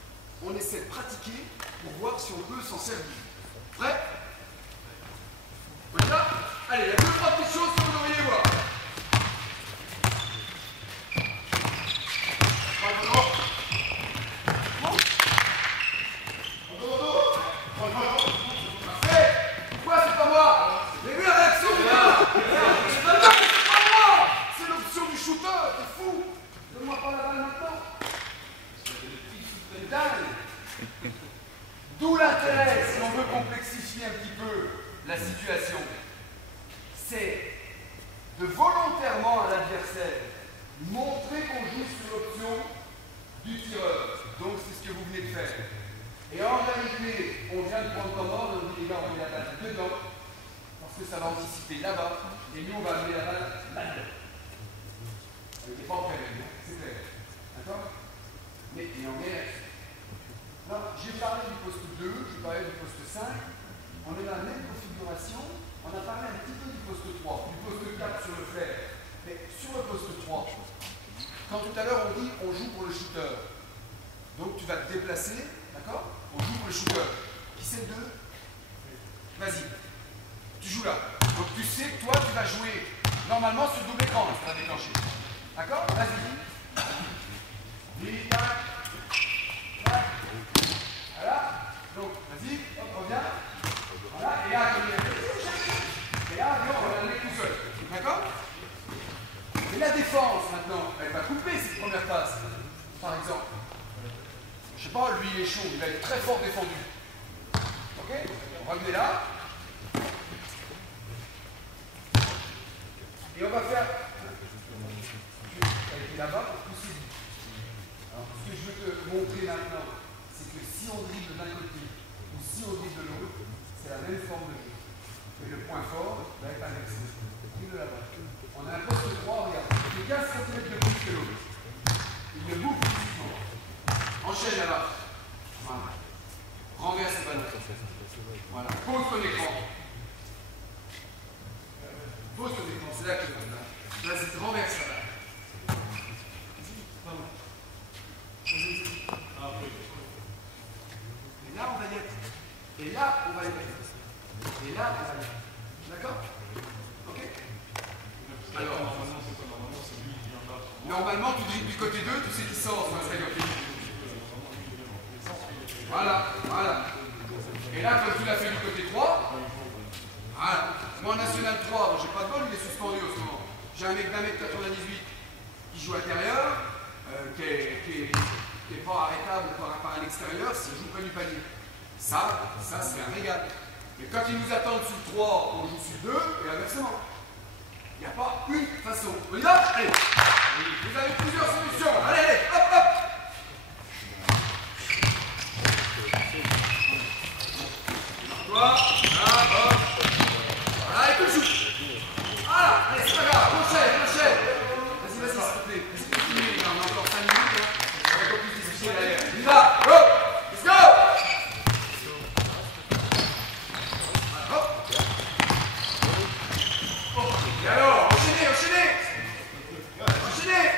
On essaie de pratiquer pour voir si on peut s'en servir. Prêt? On y va? Allez, il y a 2-3 petites choses que vous devriez voir. Parfait. Pourquoi c'est pas moi? J'ai vu la réaction, c'est pas moi. shooter, t'es fou. Donne-moi pas la balle maintenant. C'est dingue. D'où l'intérêt, si on veut complexifier un petit peu la situation, c'est de volontairement à l'adversaire montrer qu'on joue sur l'option du tireur. Donc c'est ce que vous venez de faire. Et en réalité, on vient de prendre comme ordre, on dit les gars, on met la balle dedans, parce que ça va anticiper là-bas, et nous on va amener la balle là-dedans. Elle n'est pas prête, c'est clair. D'accord? Mais et on est là-dessus. Alors, j'ai parlé du poste 2, j'ai parlé du poste 5. On est dans la même configuration. On a parlé un petit peu du poste 3, du poste 4 sur le fer. Mais sur le poste 3, quand tout à l'heure on dit on joue pour le shooter, donc tu vas te déplacer, d'accord? On joue pour le shooter. Qui c'est le 2? Vas-y. Tu joues là. Donc tu sais que toi tu vas jouer normalement sur le double écran, ça va déclencher. D'accord? Vas-y. Voilà, donc vas-y, hop, reviens. Voilà, et là, comme il y a et là, on va l'amener tout seul. D'accord? Et la défense, maintenant, elle va couper cette première passe. Par exemple. Je sais pas, lui il est chaud, il va être très fort défendu. Ok? On va venir là. Et on va faire. Elle était là-bas pour pousser. Alors, ce que je veux te montrer maintenant, c'est que si on dribble d'un côté ou si on dribble de l'autre, c'est la même forme de jeu. Et le point fort va être annexé. Dribble là-bas. On a un poste 3, regarde. Il est 15 cm de plus que l'autre. Il le bouffe physiquement. Enchaîne là-bas. Voilà. Renverse le ballon. Voilà. Pose ton écran. Pose ton écran. C'est là que tu vas. Vas-y, renverse là-bas. Et là, on va y être. Et là, on va y être. Et là, on va y être. D'accord? Ok? Alors, normalement, tu dribbles du côté 2, tu sais qui sort sur un style. Voilà, voilà. Et là, comme tu l'as fait du côté 3, voilà. Moi, en National 3, bon, j'ai pas de bol, il est suspendu en ce moment. J'ai un mec d'1m98 qui joue intérieur, qui est pas arrêtable par l'extérieur s'il joue près du panier. Ça c'est un régal. Mais quand ils nous attendent sur le 3, on joue sur le 2, et inversement. Il n'y a pas une façon. On y va? Allez. Vous avez plusieurs solutions. Allez, allez, hop, hop. Toi, là, hop. Voilà, et tout le joue. Voilà, allez, c'est pas grave, enchaîne, enchaîne. Vas-y, vas-y, s'il te plaît. Vas-y, continue, les gars, on a encore 5 minutes. On va encore plus discuter derrière. On y va, go. Let's go. Et alors, enchaînez, enchaînez. Enchaînez.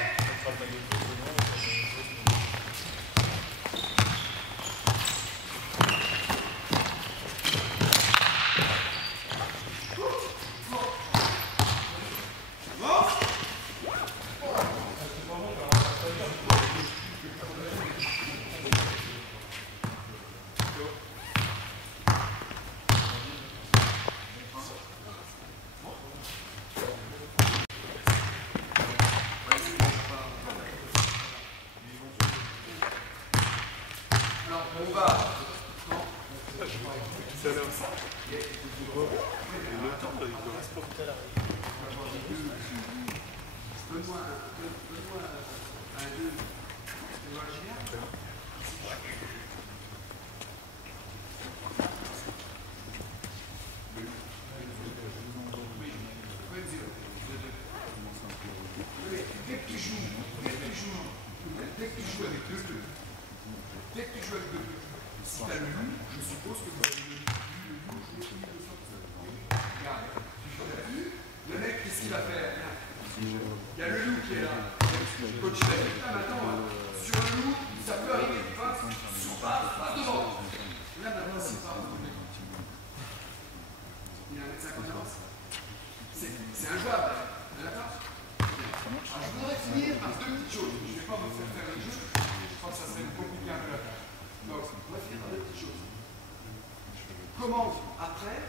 Comment, après,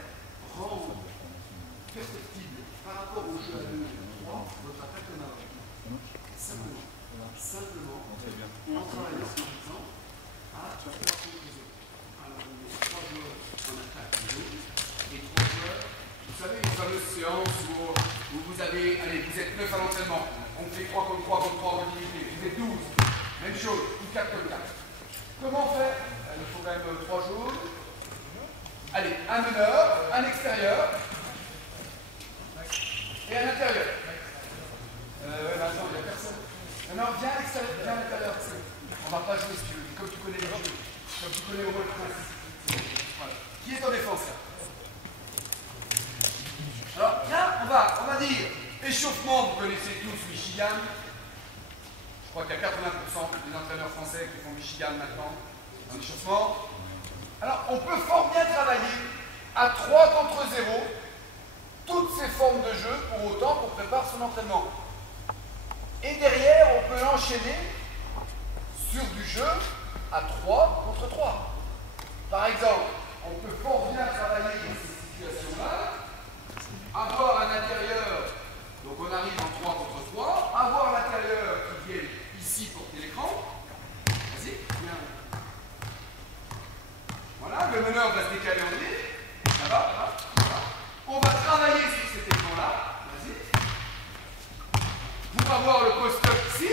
rendre perceptible par rapport au jeu à 2 et 3 votre attaque de main. simplement en travaillant par exemple à 3 conclusions. Alors on met 3 joueurs en attaque et 3 joueurs. Vous savez, une fameuse séance où vous avez, allez, vous êtes 9 à l'entraînement, on fait 3 contre 3 contre 3 contre unité, vous êtes 12, même chose, ou 4 contre 4. Comment faire? Il faut quand même 3 jours. Allez, un meneur, un extérieur et un intérieur. Ouais, mais attends, il n'y a personne. Non, viens à l'extérieur, viens à l'intérieur. On ne va pas jouer si tu veux, comme tu connais le jeu, comme tu connais au rôle principe. Voilà. Qui est en défense là? Alors, là, on va dire échauffement, vous connaissez tous Michigan. Je crois qu'il y a 80% des entraîneurs français qui font Michigan maintenant, en échauffement. Alors, on peut fort bien travailler à 3 contre 0 toutes ces formes de jeu pour autant qu'on prépare son entraînement. Et derrière, on peut l'enchaîner sur du jeu à 3 contre 3. Par exemple, on peut fort bien travailler dans ces situations-là, avoir un intérieur, donc on arrive en 3 contre 3, avoir l'intérieur qui vient ici porter l'écran. Vas-y, viens. Voilà, le meneur va se décaler en ligne. Ça va. On va travailler sur cet écran-là. Vas-y. Pour avoir le post-up ici,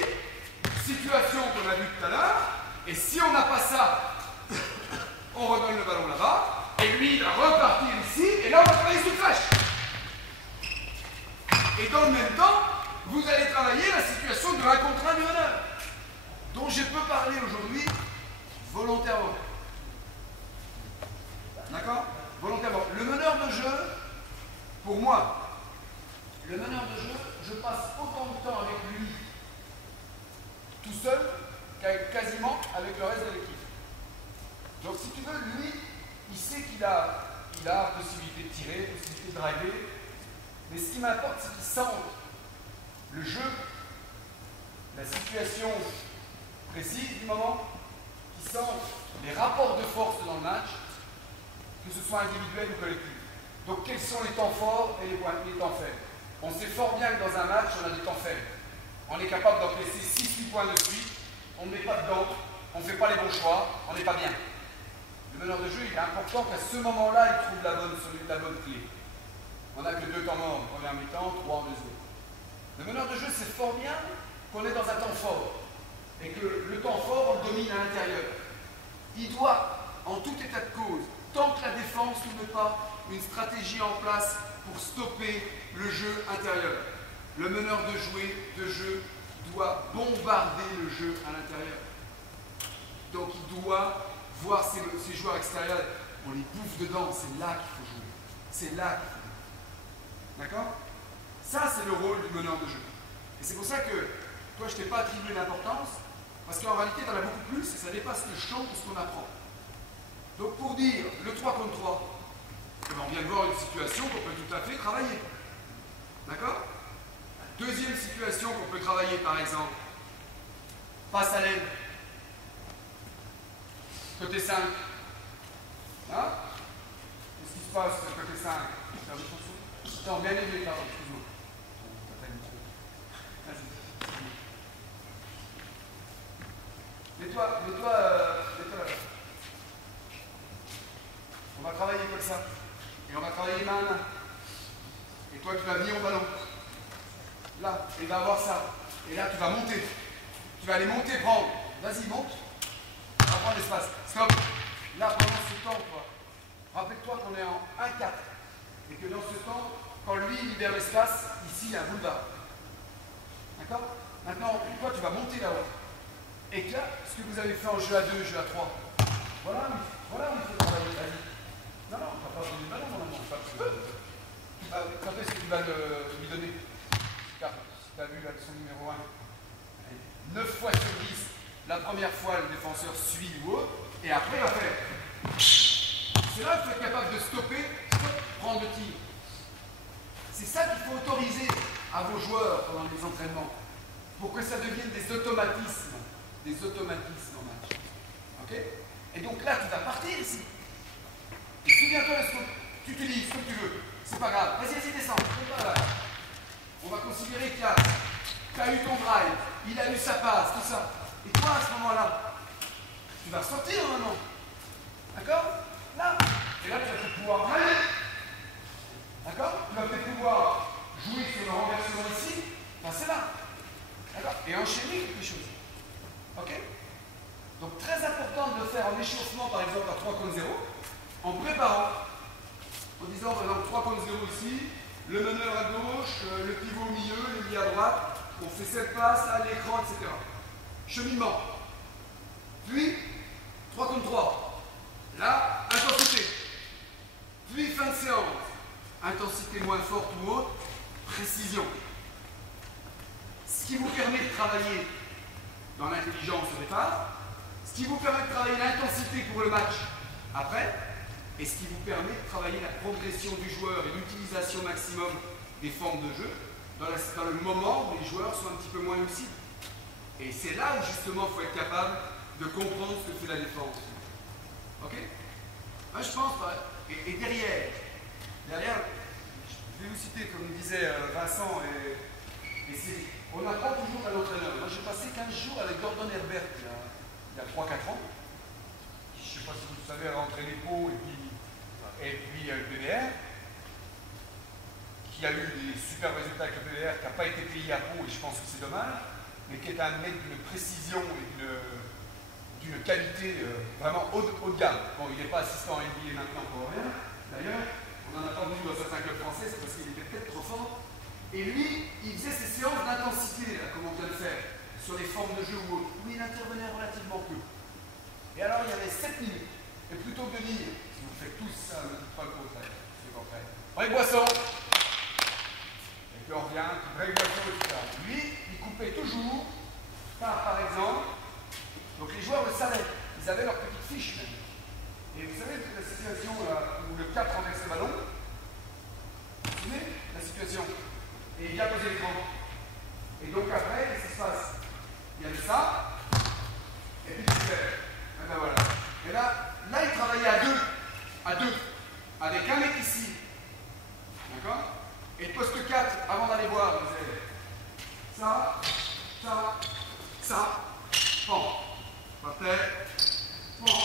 situation qu'on a vue tout à l'heure. Et si on n'a pas ça, on redonne le ballon là-bas. Et lui, il va repartir ici. Et là, on va travailler sur le flash. Et dans le même temps, vous allez travailler la situation de 1 contre 1 du meneur, dont je peux parler aujourd'hui volontairement. D'accord? Volontairement. Le meneur de jeu, pour moi, le meneur de jeu, je passe autant de temps avec lui tout seul quasiment avec le reste de l'équipe. Donc si tu veux, lui, il sait qu'il a possibilité de tirer, possibilité de driver, mais ce qui m'importe, c'est qu'il sente le jeu, la situation précise du moment, qu'il sente les rapports de force dans le match, que ce soit individuel ou collectif. Donc quels sont les temps forts et les temps faibles? On sait fort bien que dans un match, on a des temps faibles. On est capable d'encaisser 6-8 points de suite, on ne met pas dedans, on ne fait pas les bons choix, on n'est pas bien. Le meneur de jeu, il est important qu'à ce moment-là, il trouve la bonne clé. On n'a que 2 temps morts en première mi-temps, 3 en deuxième. Le meneur de jeu, c'est fort bien qu'on est dans un temps fort et que le temps fort, on le domine à l'intérieur. Il doit, en tout état de cause, tant que la défense ne met pas une stratégie en place pour stopper le jeu intérieur. Le meneur de jeu doit bombarder le jeu à l'intérieur. Donc il doit voir ses joueurs extérieurs, on les bouffe dedans, c'est là qu'il faut jouer. C'est là qu'il faut jouer. D'accord? Ça, c'est le rôle du meneur de jeu. Et c'est pour ça que, toi, je ne t'ai pas attribué d'importance, parce qu'en réalité, tu en as beaucoup plus, et ça dépasse le champ de ce qu'on apprend. Donc pour dire le 3 contre 3, on vient de voir une situation qu'on peut tout à fait travailler. D'accord? Deuxième situation qu'on peut travailler, par exemple, passe à l'aile. Côté 5. Hein? Qu'est-ce qui se passe côté 5? Attends, bien aimé, pardon, excuse-moi. Vas-y. Mets-toi là. On va travailler comme ça. Et on va travailler main à main. Et toi, tu vas venir au ballon. Là, et il va avoir ça. Et là, tu vas monter. Tu vas aller monter, prendre. Vas-y, monte. On va prendre l'espace. Stop. Là, pendant ce temps, toi, rappelle-toi qu'on est en 1-4. Et que dans ce temps, quand lui libère l'espace, ici, il y a un boulevard. D'accord? Maintenant, toi, tu vas monter là-haut. Et que là, ce que vous avez fait en jeu à 2, jeu à 3. Voilà où il faut travailler. Vas-y. Non, tu n'as pas besoin du ballon, mon amour. Quand est-ce que tu vas lui donner? Car, si tu as vu la leçon numéro 1, 9 fois sur 10, la première fois, le défenseur suit ou autre, et après, il va faire. C'est là qu'il faut être capable de stopper, prendre le tir. C'est ça qu'il faut autoriser à vos joueurs pendant les entraînements, pour que ça devienne des automatismes en match. Ok? Et donc là, tu vas partir ici. Et souviens-toi de ce que tu utilises, ce que tu veux. C'est pas grave. Vas-y, descends. On va considérer qu'il y a tu as eu ton drive, il a eu sa passe, tout ça. Et toi, à ce moment-là, tu vas sortir maintenant. D'accord? Là. Et là, tu vas peut-être pouvoir aller. D'accord? Tu vas peut-être pouvoir jouer sur le renversement ici. Là, c'est là. D'accord? Et enchaîner quelque chose. Ok? Donc, très important de le faire en échauffement, par exemple, à 3 contre 0, en préparant, en disant, par exemple, 3 contre 0 ici, le meneur à gauche, le pivot au milieu, le milieu à droite, on fait cette passe, là, l'écran, etc. Cheminement. Puis, 3 contre 3. Là, intensité. Puis, fin de séance. Intensité moins forte ou haute, précision. Ce qui vous permet de travailler dans l'intelligence au départ, ce qui vous permet de travailler l'intensité pour le match après, et ce qui vous permet de travailler la progression du joueur et l'utilisation maximum des formes de jeu dans le moment où les joueurs sont un petit peu moins lucides. Et c'est là où justement il faut être capable de comprendre ce que fait la défense. Ok? Moi je pense, et derrière, je vais vous citer comme disait Vincent, on apprend toujours à l'entraîneur. Moi j'ai passé 15 jours avec Gordon Herbert il y a 3-4 ans. Je ne sais pas si vous savez, elle a entraîné Pau et puis le BBR, qui a eu des super résultats avec le BBR, qui n'a pas été payé à Pau, et je pense que c'est dommage, mais qui est un mec d'une précision et d'une qualité vraiment haut de gamme. Bon, il n'est pas assistant à NBA maintenant pour rien. D'ailleurs, on en a pas vu dans certains clubs français, c'est parce qu'il était peut-être trop fort. Et lui, il faisait ses séances d'intensité, comme on vient de faire, sur les formes de jeu ou autres, où il intervenait relativement peu. Et alors, il y avait 7 minutes. Et plutôt que de dire, si vous faites tous ça, ne dites pas le contraire. C'est le contraire. Break boisson. Et puis on revient, break boisson, etc. Lui, il coupait toujours par exemple, donc les joueurs le savaient, ils avaient leur petite fiche même. Et vous savez, la situation là, où le 4 renverse le ballon, vous vous souvenez la situation? Et il vient poser l'écran. Et donc après, qu'est-ce qui se passe? Il y avait ça, et puis tu fais. Et ben voilà. Et là, il travaillait à deux, avec un mec ici. D'accord? Et le poste 4, avant d'aller voir, il faisait ça, bon, par terre, bon,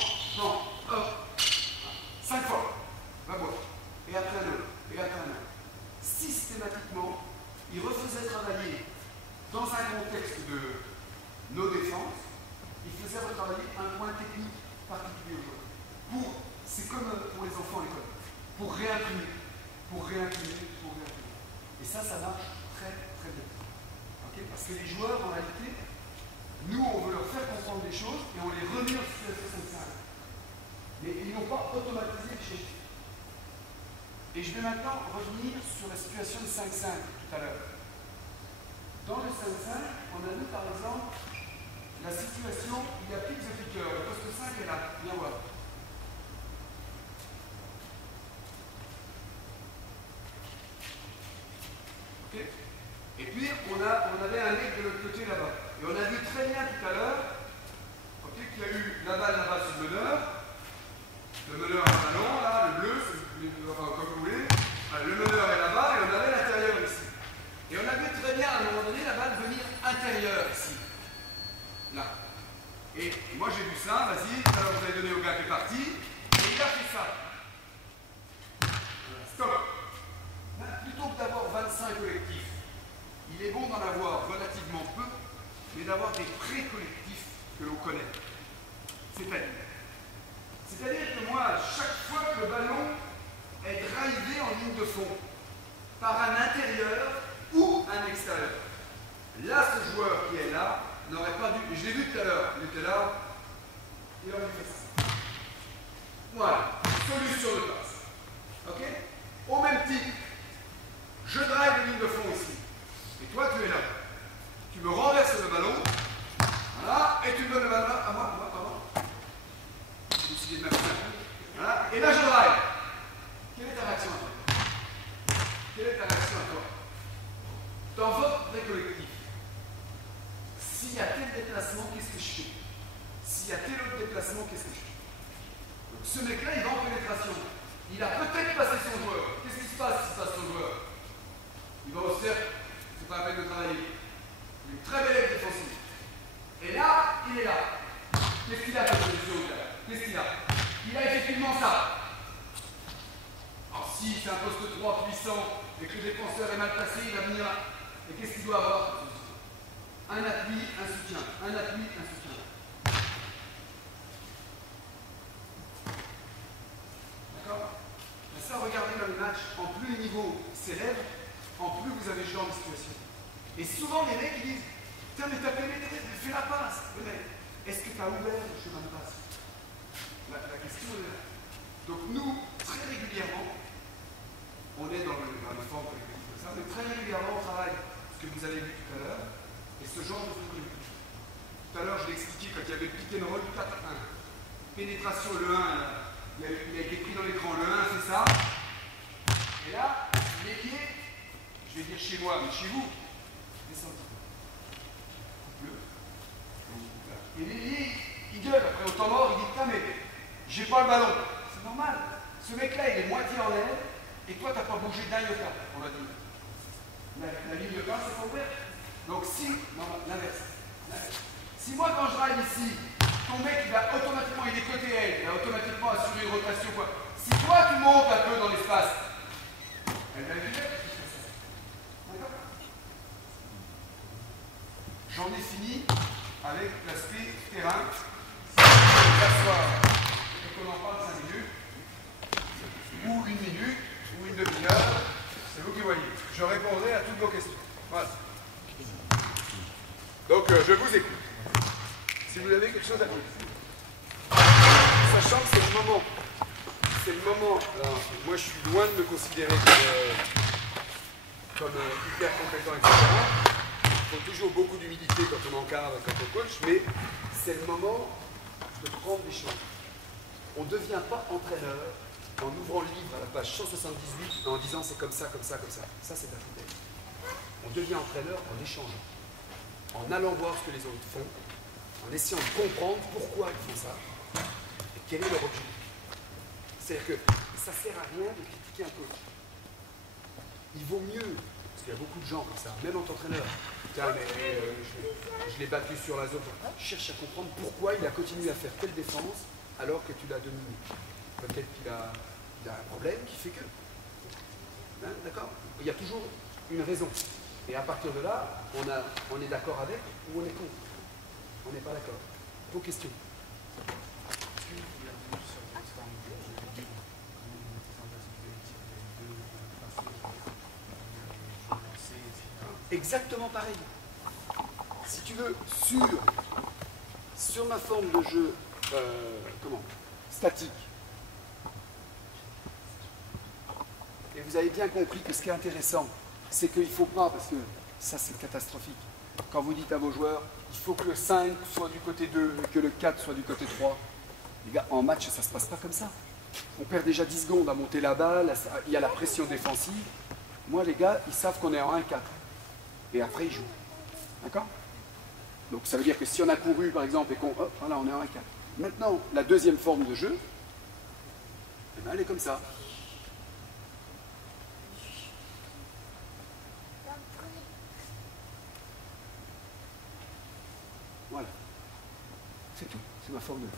hop, 5 fois, va boire, et après un autre, et après un autre. Systématiquement, il refaisait travailler dans un contexte de nos défenses, il faisait retravailler un point technique particulier au joueur. C'est comme pour les enfants à l'école, pour réimprimer. Et ça marche très très bien. Okay? Parce que les joueurs, en réalité, nous, on veut leur faire comprendre des choses et on les remet en situation 5-5. Mais ils n'ont pas automatisé les choses. Et je vais maintenant revenir sur la situation de 5-5 tout à l'heure. Dans le 5-5, on a vu par exemple la situation, il y a pick the picker, le poste 5 est là, viens voir. Okay. Et puis on avait un mec de l'autre côté là-bas. Et on a vu très bien tout à l'heure okay, qu'il y a eu la balle là-bas sur le meneur a un ballon, là, le bleu, enfin, comme vous voulez. Le meneur est là-bas et on avait l'intérieur ici. Et on a vu très bien à un moment donné la balle venir intérieure ici. Là. Et moi j'ai vu ça, vas-y, alors vous avez donné au gars qui est parti, et il a fait ça. Stop. Là, plutôt que d'avoir 25 collectifs, il est bon d'en avoir relativement peu, mais d'avoir des pré-collectifs que l'on connaît. C'est-à-dire que moi, chaque fois que le ballon est drivé en ligne de fond par un intérieur ou un extérieur, là, ce joueur qui est là n'aurait pas dû. Je l'ai vu tout à l'heure, il était là, il aurait fait ça. Voilà, solution de passe. Ok? Au même titre, je drive une ligne de fond ici. Et toi, tu es là. Tu me renverses le ballon. Voilà, et tu me donnes le ballon à moi, pardon. J'ai décidé de m'appuyer un peu. Voilà, et là, je drive. Quelle est ta réaction à toi? Quelle est ta réaction à toi? Dans votre collectif, s'il y a tel déplacement, qu'est-ce que je fais? S'il y a tel autre déplacement, qu'est-ce que je fais? Donc, ce mec-là, il va en pénétration. Il a peut-être passé son joueur. Qu'est-ce qui se passe si passe son joueur? Il va au cercle, c'est pas la peine de travailler. Une très belle aide défensive. Et là, il est là. Qu'est-ce qu'il a comme solution? Qu'est-ce qu'il a? Il a effectivement ça. Alors si c'est un poste 3 puissant et que le défenseur est mal placé, il va venir là. Et qu'est-ce qu'il doit avoir? Un appui, un soutien. Un appui, un soutien. D'accord? Ça, regardez dans le match, en plus le niveau s'élève, en plus vous avez ce genre de situation. Et souvent les mecs ils disent, putain mais t'as pénétré, fais la passe. Le mec, est-ce que t'as ouvert le chemin de passe? La question est là. Donc nous, très régulièrement, on est dans le forme collective comme ça, mais très régulièrement on travaille ce que vous avez vu tout à l'heure, et ce genre de truc. Tout à l'heure je l'ai expliqué quand il y avait le pick and roll 4-1. Pénétration, le 1, il a été pris dans l'écran, le 1 c'est ça. Et là, l'ailier, je vais dire chez moi, mais chez vous, descendez. Et l'ailier, il gueule après au temps mort, il dit putain mais j'ai pas le ballon. C'est normal. Ce mec-là, il est moitié en l'air, et toi, t'as pas bougé d'un iota, on l'a dit. La ligne de passe, c'est pas ouverte. Donc si, non, l'inverse. Si moi, quand je drive ici, ton mec, il va automatiquement, il est côté aile, il va automatiquement assurer une rotation, quoi. Si toi, tu montes un peu dans l'espace, elle va être d'accord? J'en ai fini avec l'aspect terrain. Si on s'assoit et qu'on en parle 5 minutes, ou 1 minute, ou une demi-heure, c'est vous qui voyez. Je répondrai à toutes vos questions. Voilà. Donc, je vous écoute. Si vous avez quelque chose à dire. Sachant que c'est le moment. C'est le moment. Alors, moi, je suis loin de me considérer comme hyper compétent, etc. Il faut toujours beaucoup d'humilité quand on encadre, quand on coach, mais c'est le moment de prendre des choses. On ne devient pas entraîneur en ouvrant le livre à la page 178 en disant c'est comme ça, comme ça, comme ça. Ça, c'est de la foutaise. On devient entraîneur en échangeant, en allant voir ce que les autres font, en essayant de comprendre pourquoi ils font ça et quel est leur objectif. C'est-à-dire que ça ne sert à rien de critiquer un coach. Il vaut mieux, parce qu'il y a beaucoup de gens comme ça, même en tant qu'entraîneur, tiens, mais je l'ai battu sur la zone. Cherche à comprendre pourquoi il a continué à faire telle défense alors que tu l'as dominé. Peut-être qu'il a un problème qui fait que. Hein, d'accord? Il y a toujours une raison. Et à partir de là, on est d'accord avec ou on est contre. On n'est pas d'accord. Vos questions. Exactement pareil. Si tu veux, sur ma forme de jeu statique, et vous avez bien compris que ce qui est intéressant, c'est qu'il ne faut pas, parce que ça c'est catastrophique, quand vous dites à vos joueurs, il faut que le 5 soit du côté 2 et que le 4 soit du côté 3, les gars, en match, ça ne se passe pas comme ça. On perd déjà 10 secondes à monter la balle, il y a la pression défensive. Moi, les gars, ils savent qu'on est en 1-4. Et après, ils jouent. D'accord? Donc, ça veut dire que si on a couru, par exemple, et qu'on... Hop, voilà, on est en 1-4. Maintenant, la deuxième forme de jeu, eh ben, elle est comme ça. Voilà. C'est tout. C'est ma forme de jeu.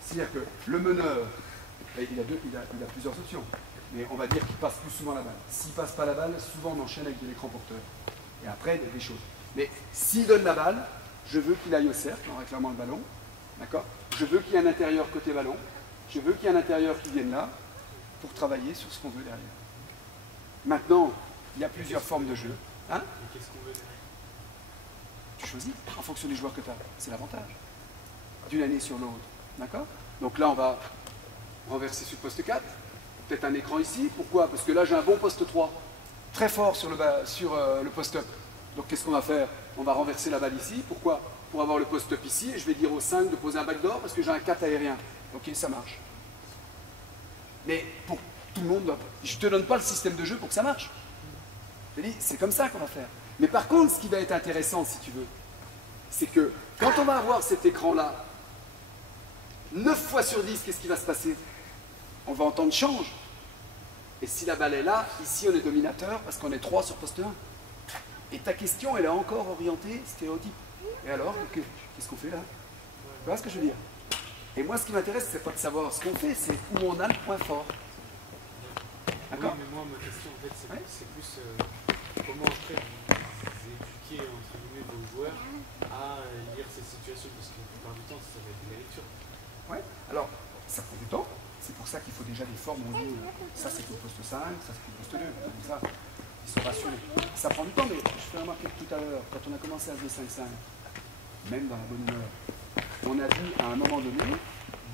C'est-à-dire que le meneur, il a plusieurs options. Mais on va dire qu'il passe plus souvent la balle. S'il ne passe pas la balle, souvent on enchaîne avec de l'écran porteur. Et après, il y a des choses. Mais s'il donne la balle, je veux qu'il aille au cercle en réclamant le ballon. D'accord? Je veux qu'il y ait un intérieur côté ballon. Je veux qu'il y ait un intérieur qui vienne là pour travailler sur ce qu'on veut derrière. Maintenant, il y a plusieurs formes de jeu. Hein? Qu'est-ce qu'on veut derrière? Tu choisis en fonction des joueurs que tu as. C'est l'avantage. D'une année sur l'autre. D'accord? Donc là, on va renverser sur le poste 4. Peut-être un écran ici. Pourquoi? Parce que là, j'ai un bon poste 3. Très fort sur le post-up. Donc qu'est-ce qu'on va faire? On va renverser la balle ici. Pourquoi? Pour avoir le post-up ici. Et je vais dire au 5 de poser un backdoor parce que j'ai un 4 aérien. Ok, ça marche. Mais pour tout le monde, je ne te donne pas le système de jeu pour que ça marche. C'est comme ça qu'on va faire. Mais par contre, ce qui va être intéressant, si tu veux, c'est que quand on va avoir cet écran-là, 9 fois sur 10, qu'est-ce qui va se passer? On va entendre change. Et si la balle est là, ici on est dominateur parce qu'on est 3 sur poste 1. Et ta question, elle est encore orientée stéréotype. Et alors, qu'est-ce qu'on fait là? Tu vois ce que je veux dire? Et moi, ce qui m'intéresse, c'est pas de savoir ce qu'on fait, c'est où on a le point fort. D'accord? Oui, mais moi, ma question, en fait, c'est plus comment après vous éduquer, entre guillemets, vos joueurs à lire ces situations, parce que la plupart du temps, ça va être de la lecture. Ouais. Alors, ça prend du temps. C'est pour ça qu'il faut déjà des formes où on dit ça c'est pour le poste 5, ça c'est pour le poste 2. Comme ça, ils sont rassurés. Ça prend du temps, mais je fais remarquer que tout à l'heure, quand on a commencé à jouer 5-5, même dans la bonne humeur, on a vu à un moment donné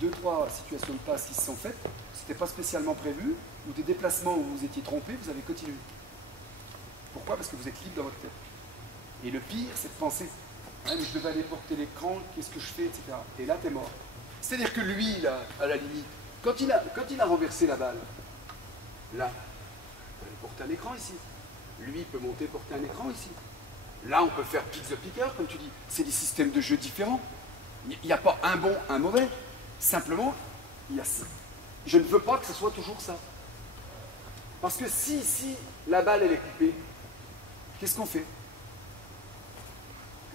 2-3 situations de passe qui se sont faites, c'était pas spécialement prévu, ou des déplacements où vous étiez trompé, vous avez continué. Pourquoi? Parce que vous êtes libre dans votre tête. Et le pire, c'est de penser, ah, mais je devais aller porter l'écran, qu'est-ce que je fais, etc. Et là, t'es mort. C'est-à-dire que lui, là, à la limite, quand il a renversé la balle, là, il peut aller porter un écran ici. Lui, il peut monter porter un écran ici. Là, on peut faire pick the picker, comme tu dis. C'est des systèmes de jeu différents. Il n'y a pas un bon, un mauvais. Simplement, il y a ça. Je ne veux pas que ce soit toujours ça. Parce que si la balle, elle est coupée, qu'est-ce qu'on fait?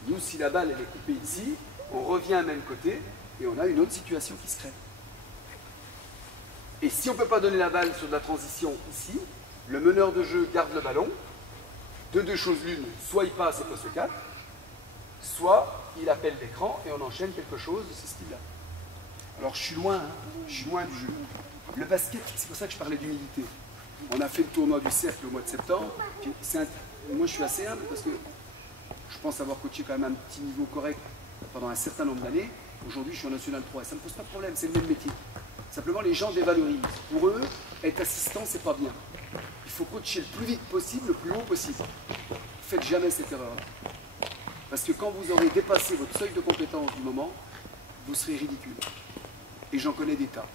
Nous, si la balle, elle est coupée ici, on revient à même côté et on a une autre situation qui se crée. Et si on ne peut pas donner la balle sur de la transition ici, le meneur de jeu garde le ballon, de deux choses l'une, soit il passe et poste 4, soit il appelle l'écran et on enchaîne quelque chose de ce style-là. Alors je suis loin, hein, je suis loin du jeu. Le basket, c'est pour ça que je parlais d'humilité. On a fait le tournoi du cercle au mois de septembre. Moi je suis assez humble parce que je pense avoir coaché quand même un petit niveau correct pendant un certain nombre d'années. Aujourd'hui je suis en National 3 et ça ne me pose pas de problème, c'est le même métier. Simplement les gens dévalorisent. Pour eux, être assistant, c'est pas bien. Il faut coacher le plus vite possible, le plus haut possible. Faites jamais cette erreur-là. Parce que quand vous aurez dépassé votre seuil de compétence du moment, vous serez ridicule. Et j'en connais des tas.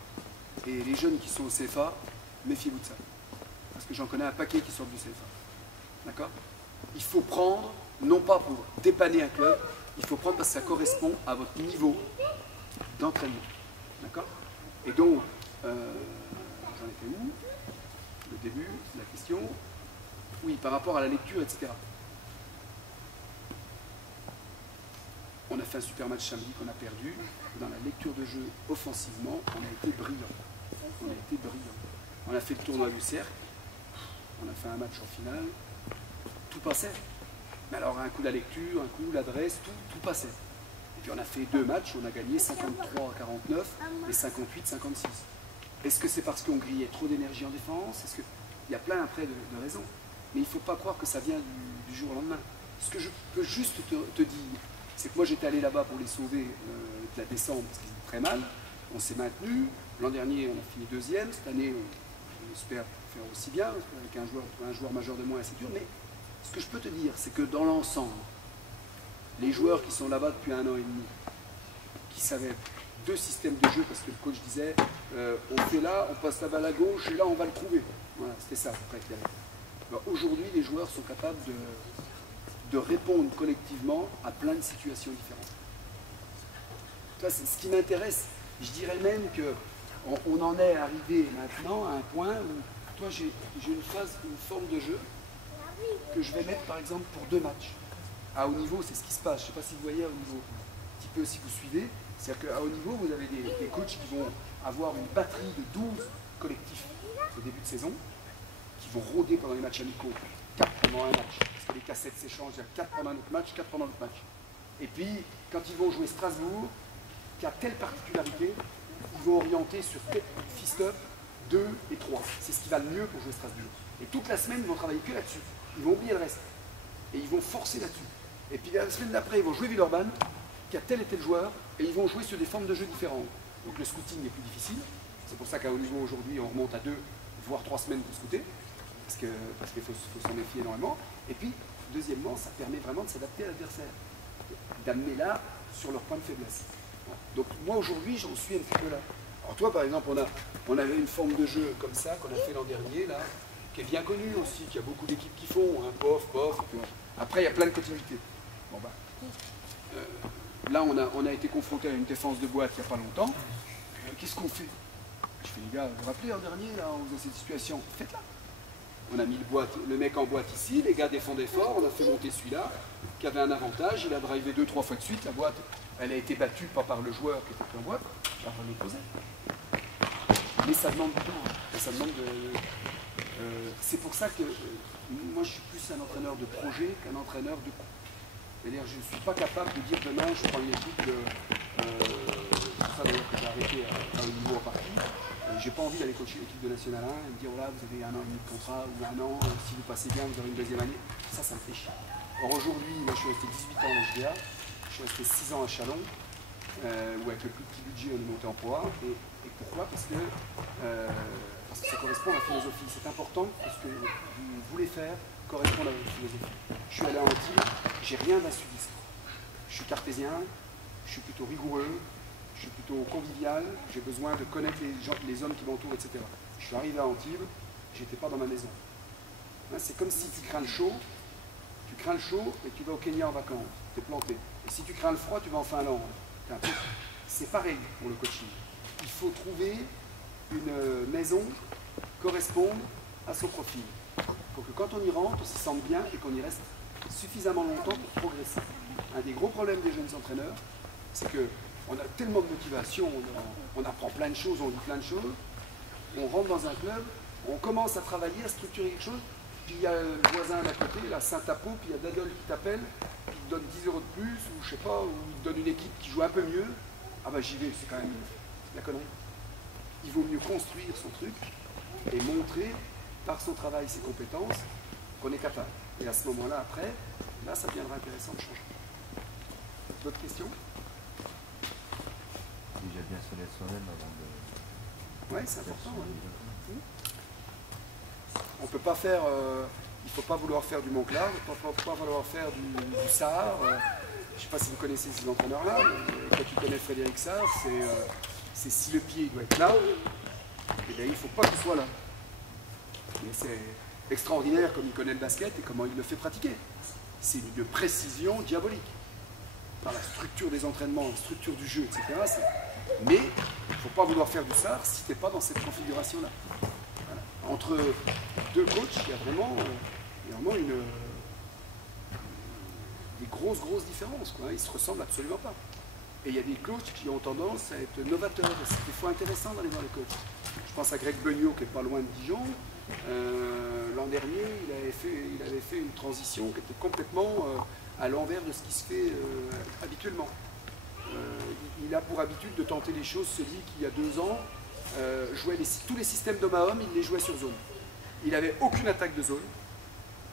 Et les jeunes qui sont au CFA, méfiez-vous de ça. Parce que j'en connais un paquet qui sortent du CFA. D'accord? Il faut prendre, non pas pour dépanner un club, il faut prendre parce que ça correspond à votre niveau d'entraînement. D'accord? Et donc, j'en étais où? Le début, la question. Oui, par rapport à la lecture, etc. On a fait un super match samedi qu'on a perdu. Dans la lecture de jeu offensivement, on a été brillant. On a été brillant. On a fait le tournoi du cercle. On a fait un match en finale. Tout passait. Mais alors, un coup la lecture, un coup l'adresse, tout passait. Et puis on a fait 2 matchs, on a gagné 53-49 et 58-56. Est-ce que c'est parce qu'on grillait trop d'énergie en défense? Est-ce que... Il y a plein après de raisons. Mais il ne faut pas croire que ça vient du jour au lendemain. Ce que je peux juste te dire, c'est que moi j'étais allé là-bas pour les sauver de la descente parce qu'ils étaient très mal. On s'est maintenu. L'an dernier, on a fini 2e. Cette année, on espère faire aussi bien. Avec un joueur majeur de moins, c'est dur. Mais ce que je peux te dire, c'est que dans l'ensemble, les joueurs qui sont là-bas depuis 1 an et demi, qui savaient 2 systèmes de jeu, parce que le coach disait on fait là, on passe la balle à gauche et là on va le trouver. Voilà, c'était ça après qu'il y avait. Aujourd'hui, les joueurs sont capables de répondre collectivement à plein de situations différentes. Ça, c'est ce qui m'intéresse. Je dirais même qu'on en est arrivé maintenant à un point où toi j'ai une forme de jeu que je vais mettre par exemple pour 2 matchs. À haut niveau, c'est ce qui se passe. Je ne sais pas si vous voyez à haut niveau, un petit peu si vous suivez. C'est-à-dire qu'à haut niveau, vous avez des coachs qui vont avoir une batterie de 12 collectifs au début de saison, qui vont rôder pendant les matchs amicaux, 4 pendant un match. Parce que les cassettes s'échangent, il y a 4 pendant notre match, 4 pendant notre match. Et puis, quand ils vont jouer Strasbourg, qui a telle particularité, ils vont orienter sur fist-up 2 et 3. C'est ce qui va le mieux pour jouer Strasbourg. Et toute la semaine, ils vont travailler que là-dessus. Ils vont oublier le reste. Et ils vont forcer là-dessus. Et puis la semaine d'après, ils vont jouer Villeurbanne, qui a tel et tel joueur, et ils vont jouer sur des formes de jeu différentes. Donc le scouting est plus difficile. C'est pour ça qu'à haut niveau aujourd'hui, on remonte à 2, voire 3 semaines pour scouter, parce qu'il faut s'en méfier énormément. Et puis, deuxièmement, ça permet vraiment de s'adapter à l'adversaire, d'amener là sur leur point de faiblesse. Donc moi aujourd'hui, j'en suis un petit peu là. Alors toi, par exemple, on avait une forme de jeu comme ça qu'on a fait l'an dernier, là, qui est bien connue aussi, qu'il y a beaucoup d'équipes qui font, hein, pof, et puis après il y a plein de continuités. Bon, là, on a été confronté à une défense de boîte il n'y a pas longtemps. Qu'est-ce qu'on fait? Je fais, les gars, vous vous rappelez l'an dernier, là, on faisait cette situation, faites-la. On a mis le mec en boîte ici, les gars défendaient fort, on a fait monter celui-là, qui avait un avantage, il a drivé 2-3 fois de suite, la boîte, elle a été battue pas par le joueur qui était en boîte, par l'opposé. Mais ça demande du temps, hein. Ça demande c'est pour ça que moi je suis plus un entraîneur de projet qu'un entraîneur de coup. C'est-à-dire je ne suis pas capable de dire demain je prends une équipe c'est pour ça d'ailleurs que j'ai arrêté à un niveau en partie. J'ai pas envie d'aller coacher l'équipe de National 1 et me dire voilà, vous avez 1 an et demi de contrat ou 1 an, si vous passez bien, vous aurez une deuxième année. Ça me fait chier. Or aujourd'hui, moi je suis resté 18 ans en HDA, je suis resté 6 ans à Chalon, où avec le plus petit budget on est monté en Pro A. Et pourquoi? Parce que ça correspond à la philosophie. C'est important parce que vous voulez faire correspondre à votre philosophie. Je suis allé à Antibes, j'ai rien d'un sudiste. Je suis cartésien, je suis plutôt rigoureux, je suis plutôt convivial, j'ai besoin de connaître les hommes qui m'entourent, etc. Je suis arrivé à Antibes, j'étais pas dans ma maison. Hein, c'est comme si tu crains le chaud et tu vas au Kenya en vacances, tu es planté. Et si tu crains le froid, tu vas en Finlande. C'est pareil pour le coaching. Il faut trouver une maison corresponde à son profil. Pour que quand on y rentre, on s'y sente bien et qu'on y reste suffisamment longtemps pour progresser. Un des gros problèmes des jeunes entraîneurs, c'est qu'on a tellement de motivation, on apprend plein de choses, on lit plein de choses, on rentre dans un club, on commence à travailler, à structurer quelque chose, puis il y a le voisin d'à côté, la Saint-Apo, puis il y a Dadol qui t'appelle, qui te donne 10 € de plus, ou je sais pas, ou il te donne une équipe qui joue un peu mieux. Ah bah j'y vais, c'est quand même la connerie. Il vaut mieux construire son truc et montrer par son travail, ses compétences, qu'on est capable. Et à ce moment-là, après, là, ça deviendra intéressant de changer. D'autres questions? Déjà bien se connaître soi-même avant de... Oui, c'est important. Ouais. On ne peut pas faire... il ne faut pas vouloir faire du Montclar, il ne faut pas vouloir faire du Sarre. Je ne sais pas si vous connaissez ces entraîneurs-là, mais quand tu connais Frédéric Sarre, c'est si le pied doit être là, et bien il ne faut pas qu'il soit là. Mais c'est extraordinaire comme il connaît le basket et comment il le fait pratiquer. C'est une précision diabolique. Par la structure des entraînements, la structure du jeu, etc. Mais il ne faut pas vouloir faire du Sarre si tu n'es pas dans cette configuration-là. Voilà. Entre deux coachs, il y a vraiment des grosses différences, quoi. Ils ne se ressemblent absolument pas. Et il y a des coachs qui ont tendance à être novateurs. C'est des fois intéressant d'aller voir les coachs. Je pense à Greg Beugnot qui n'est pas loin de Dijon. L'an dernier, il avait fait une transition qui était complètement à l'envers de ce qui se fait habituellement. Il a pour habitude de tenter les choses. Celui qui, il y a 2 ans, jouait tous les systèmes d'homme à homme, il les jouait sur zone. Il n'avait aucune attaque de zone.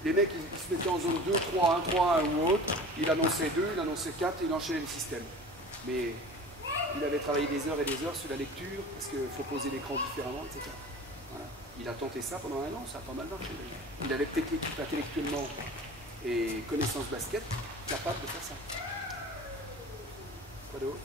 Les mecs, ils se mettaient en zone 2, 3, 1, 3, 1 ou autre. Il annonçait 2, il annonçait 4 et il enchaînait les systèmes. Mais il avait travaillé des heures et des heures sur la lecture, parce qu'il faut poser l'écran différemment, etc. Voilà. Il a tenté ça pendant 1 an, ça a pas mal marché. Il avait peut-être l'équipe intellectuellement et connaissance basket capable de faire ça. Quoi d'autre?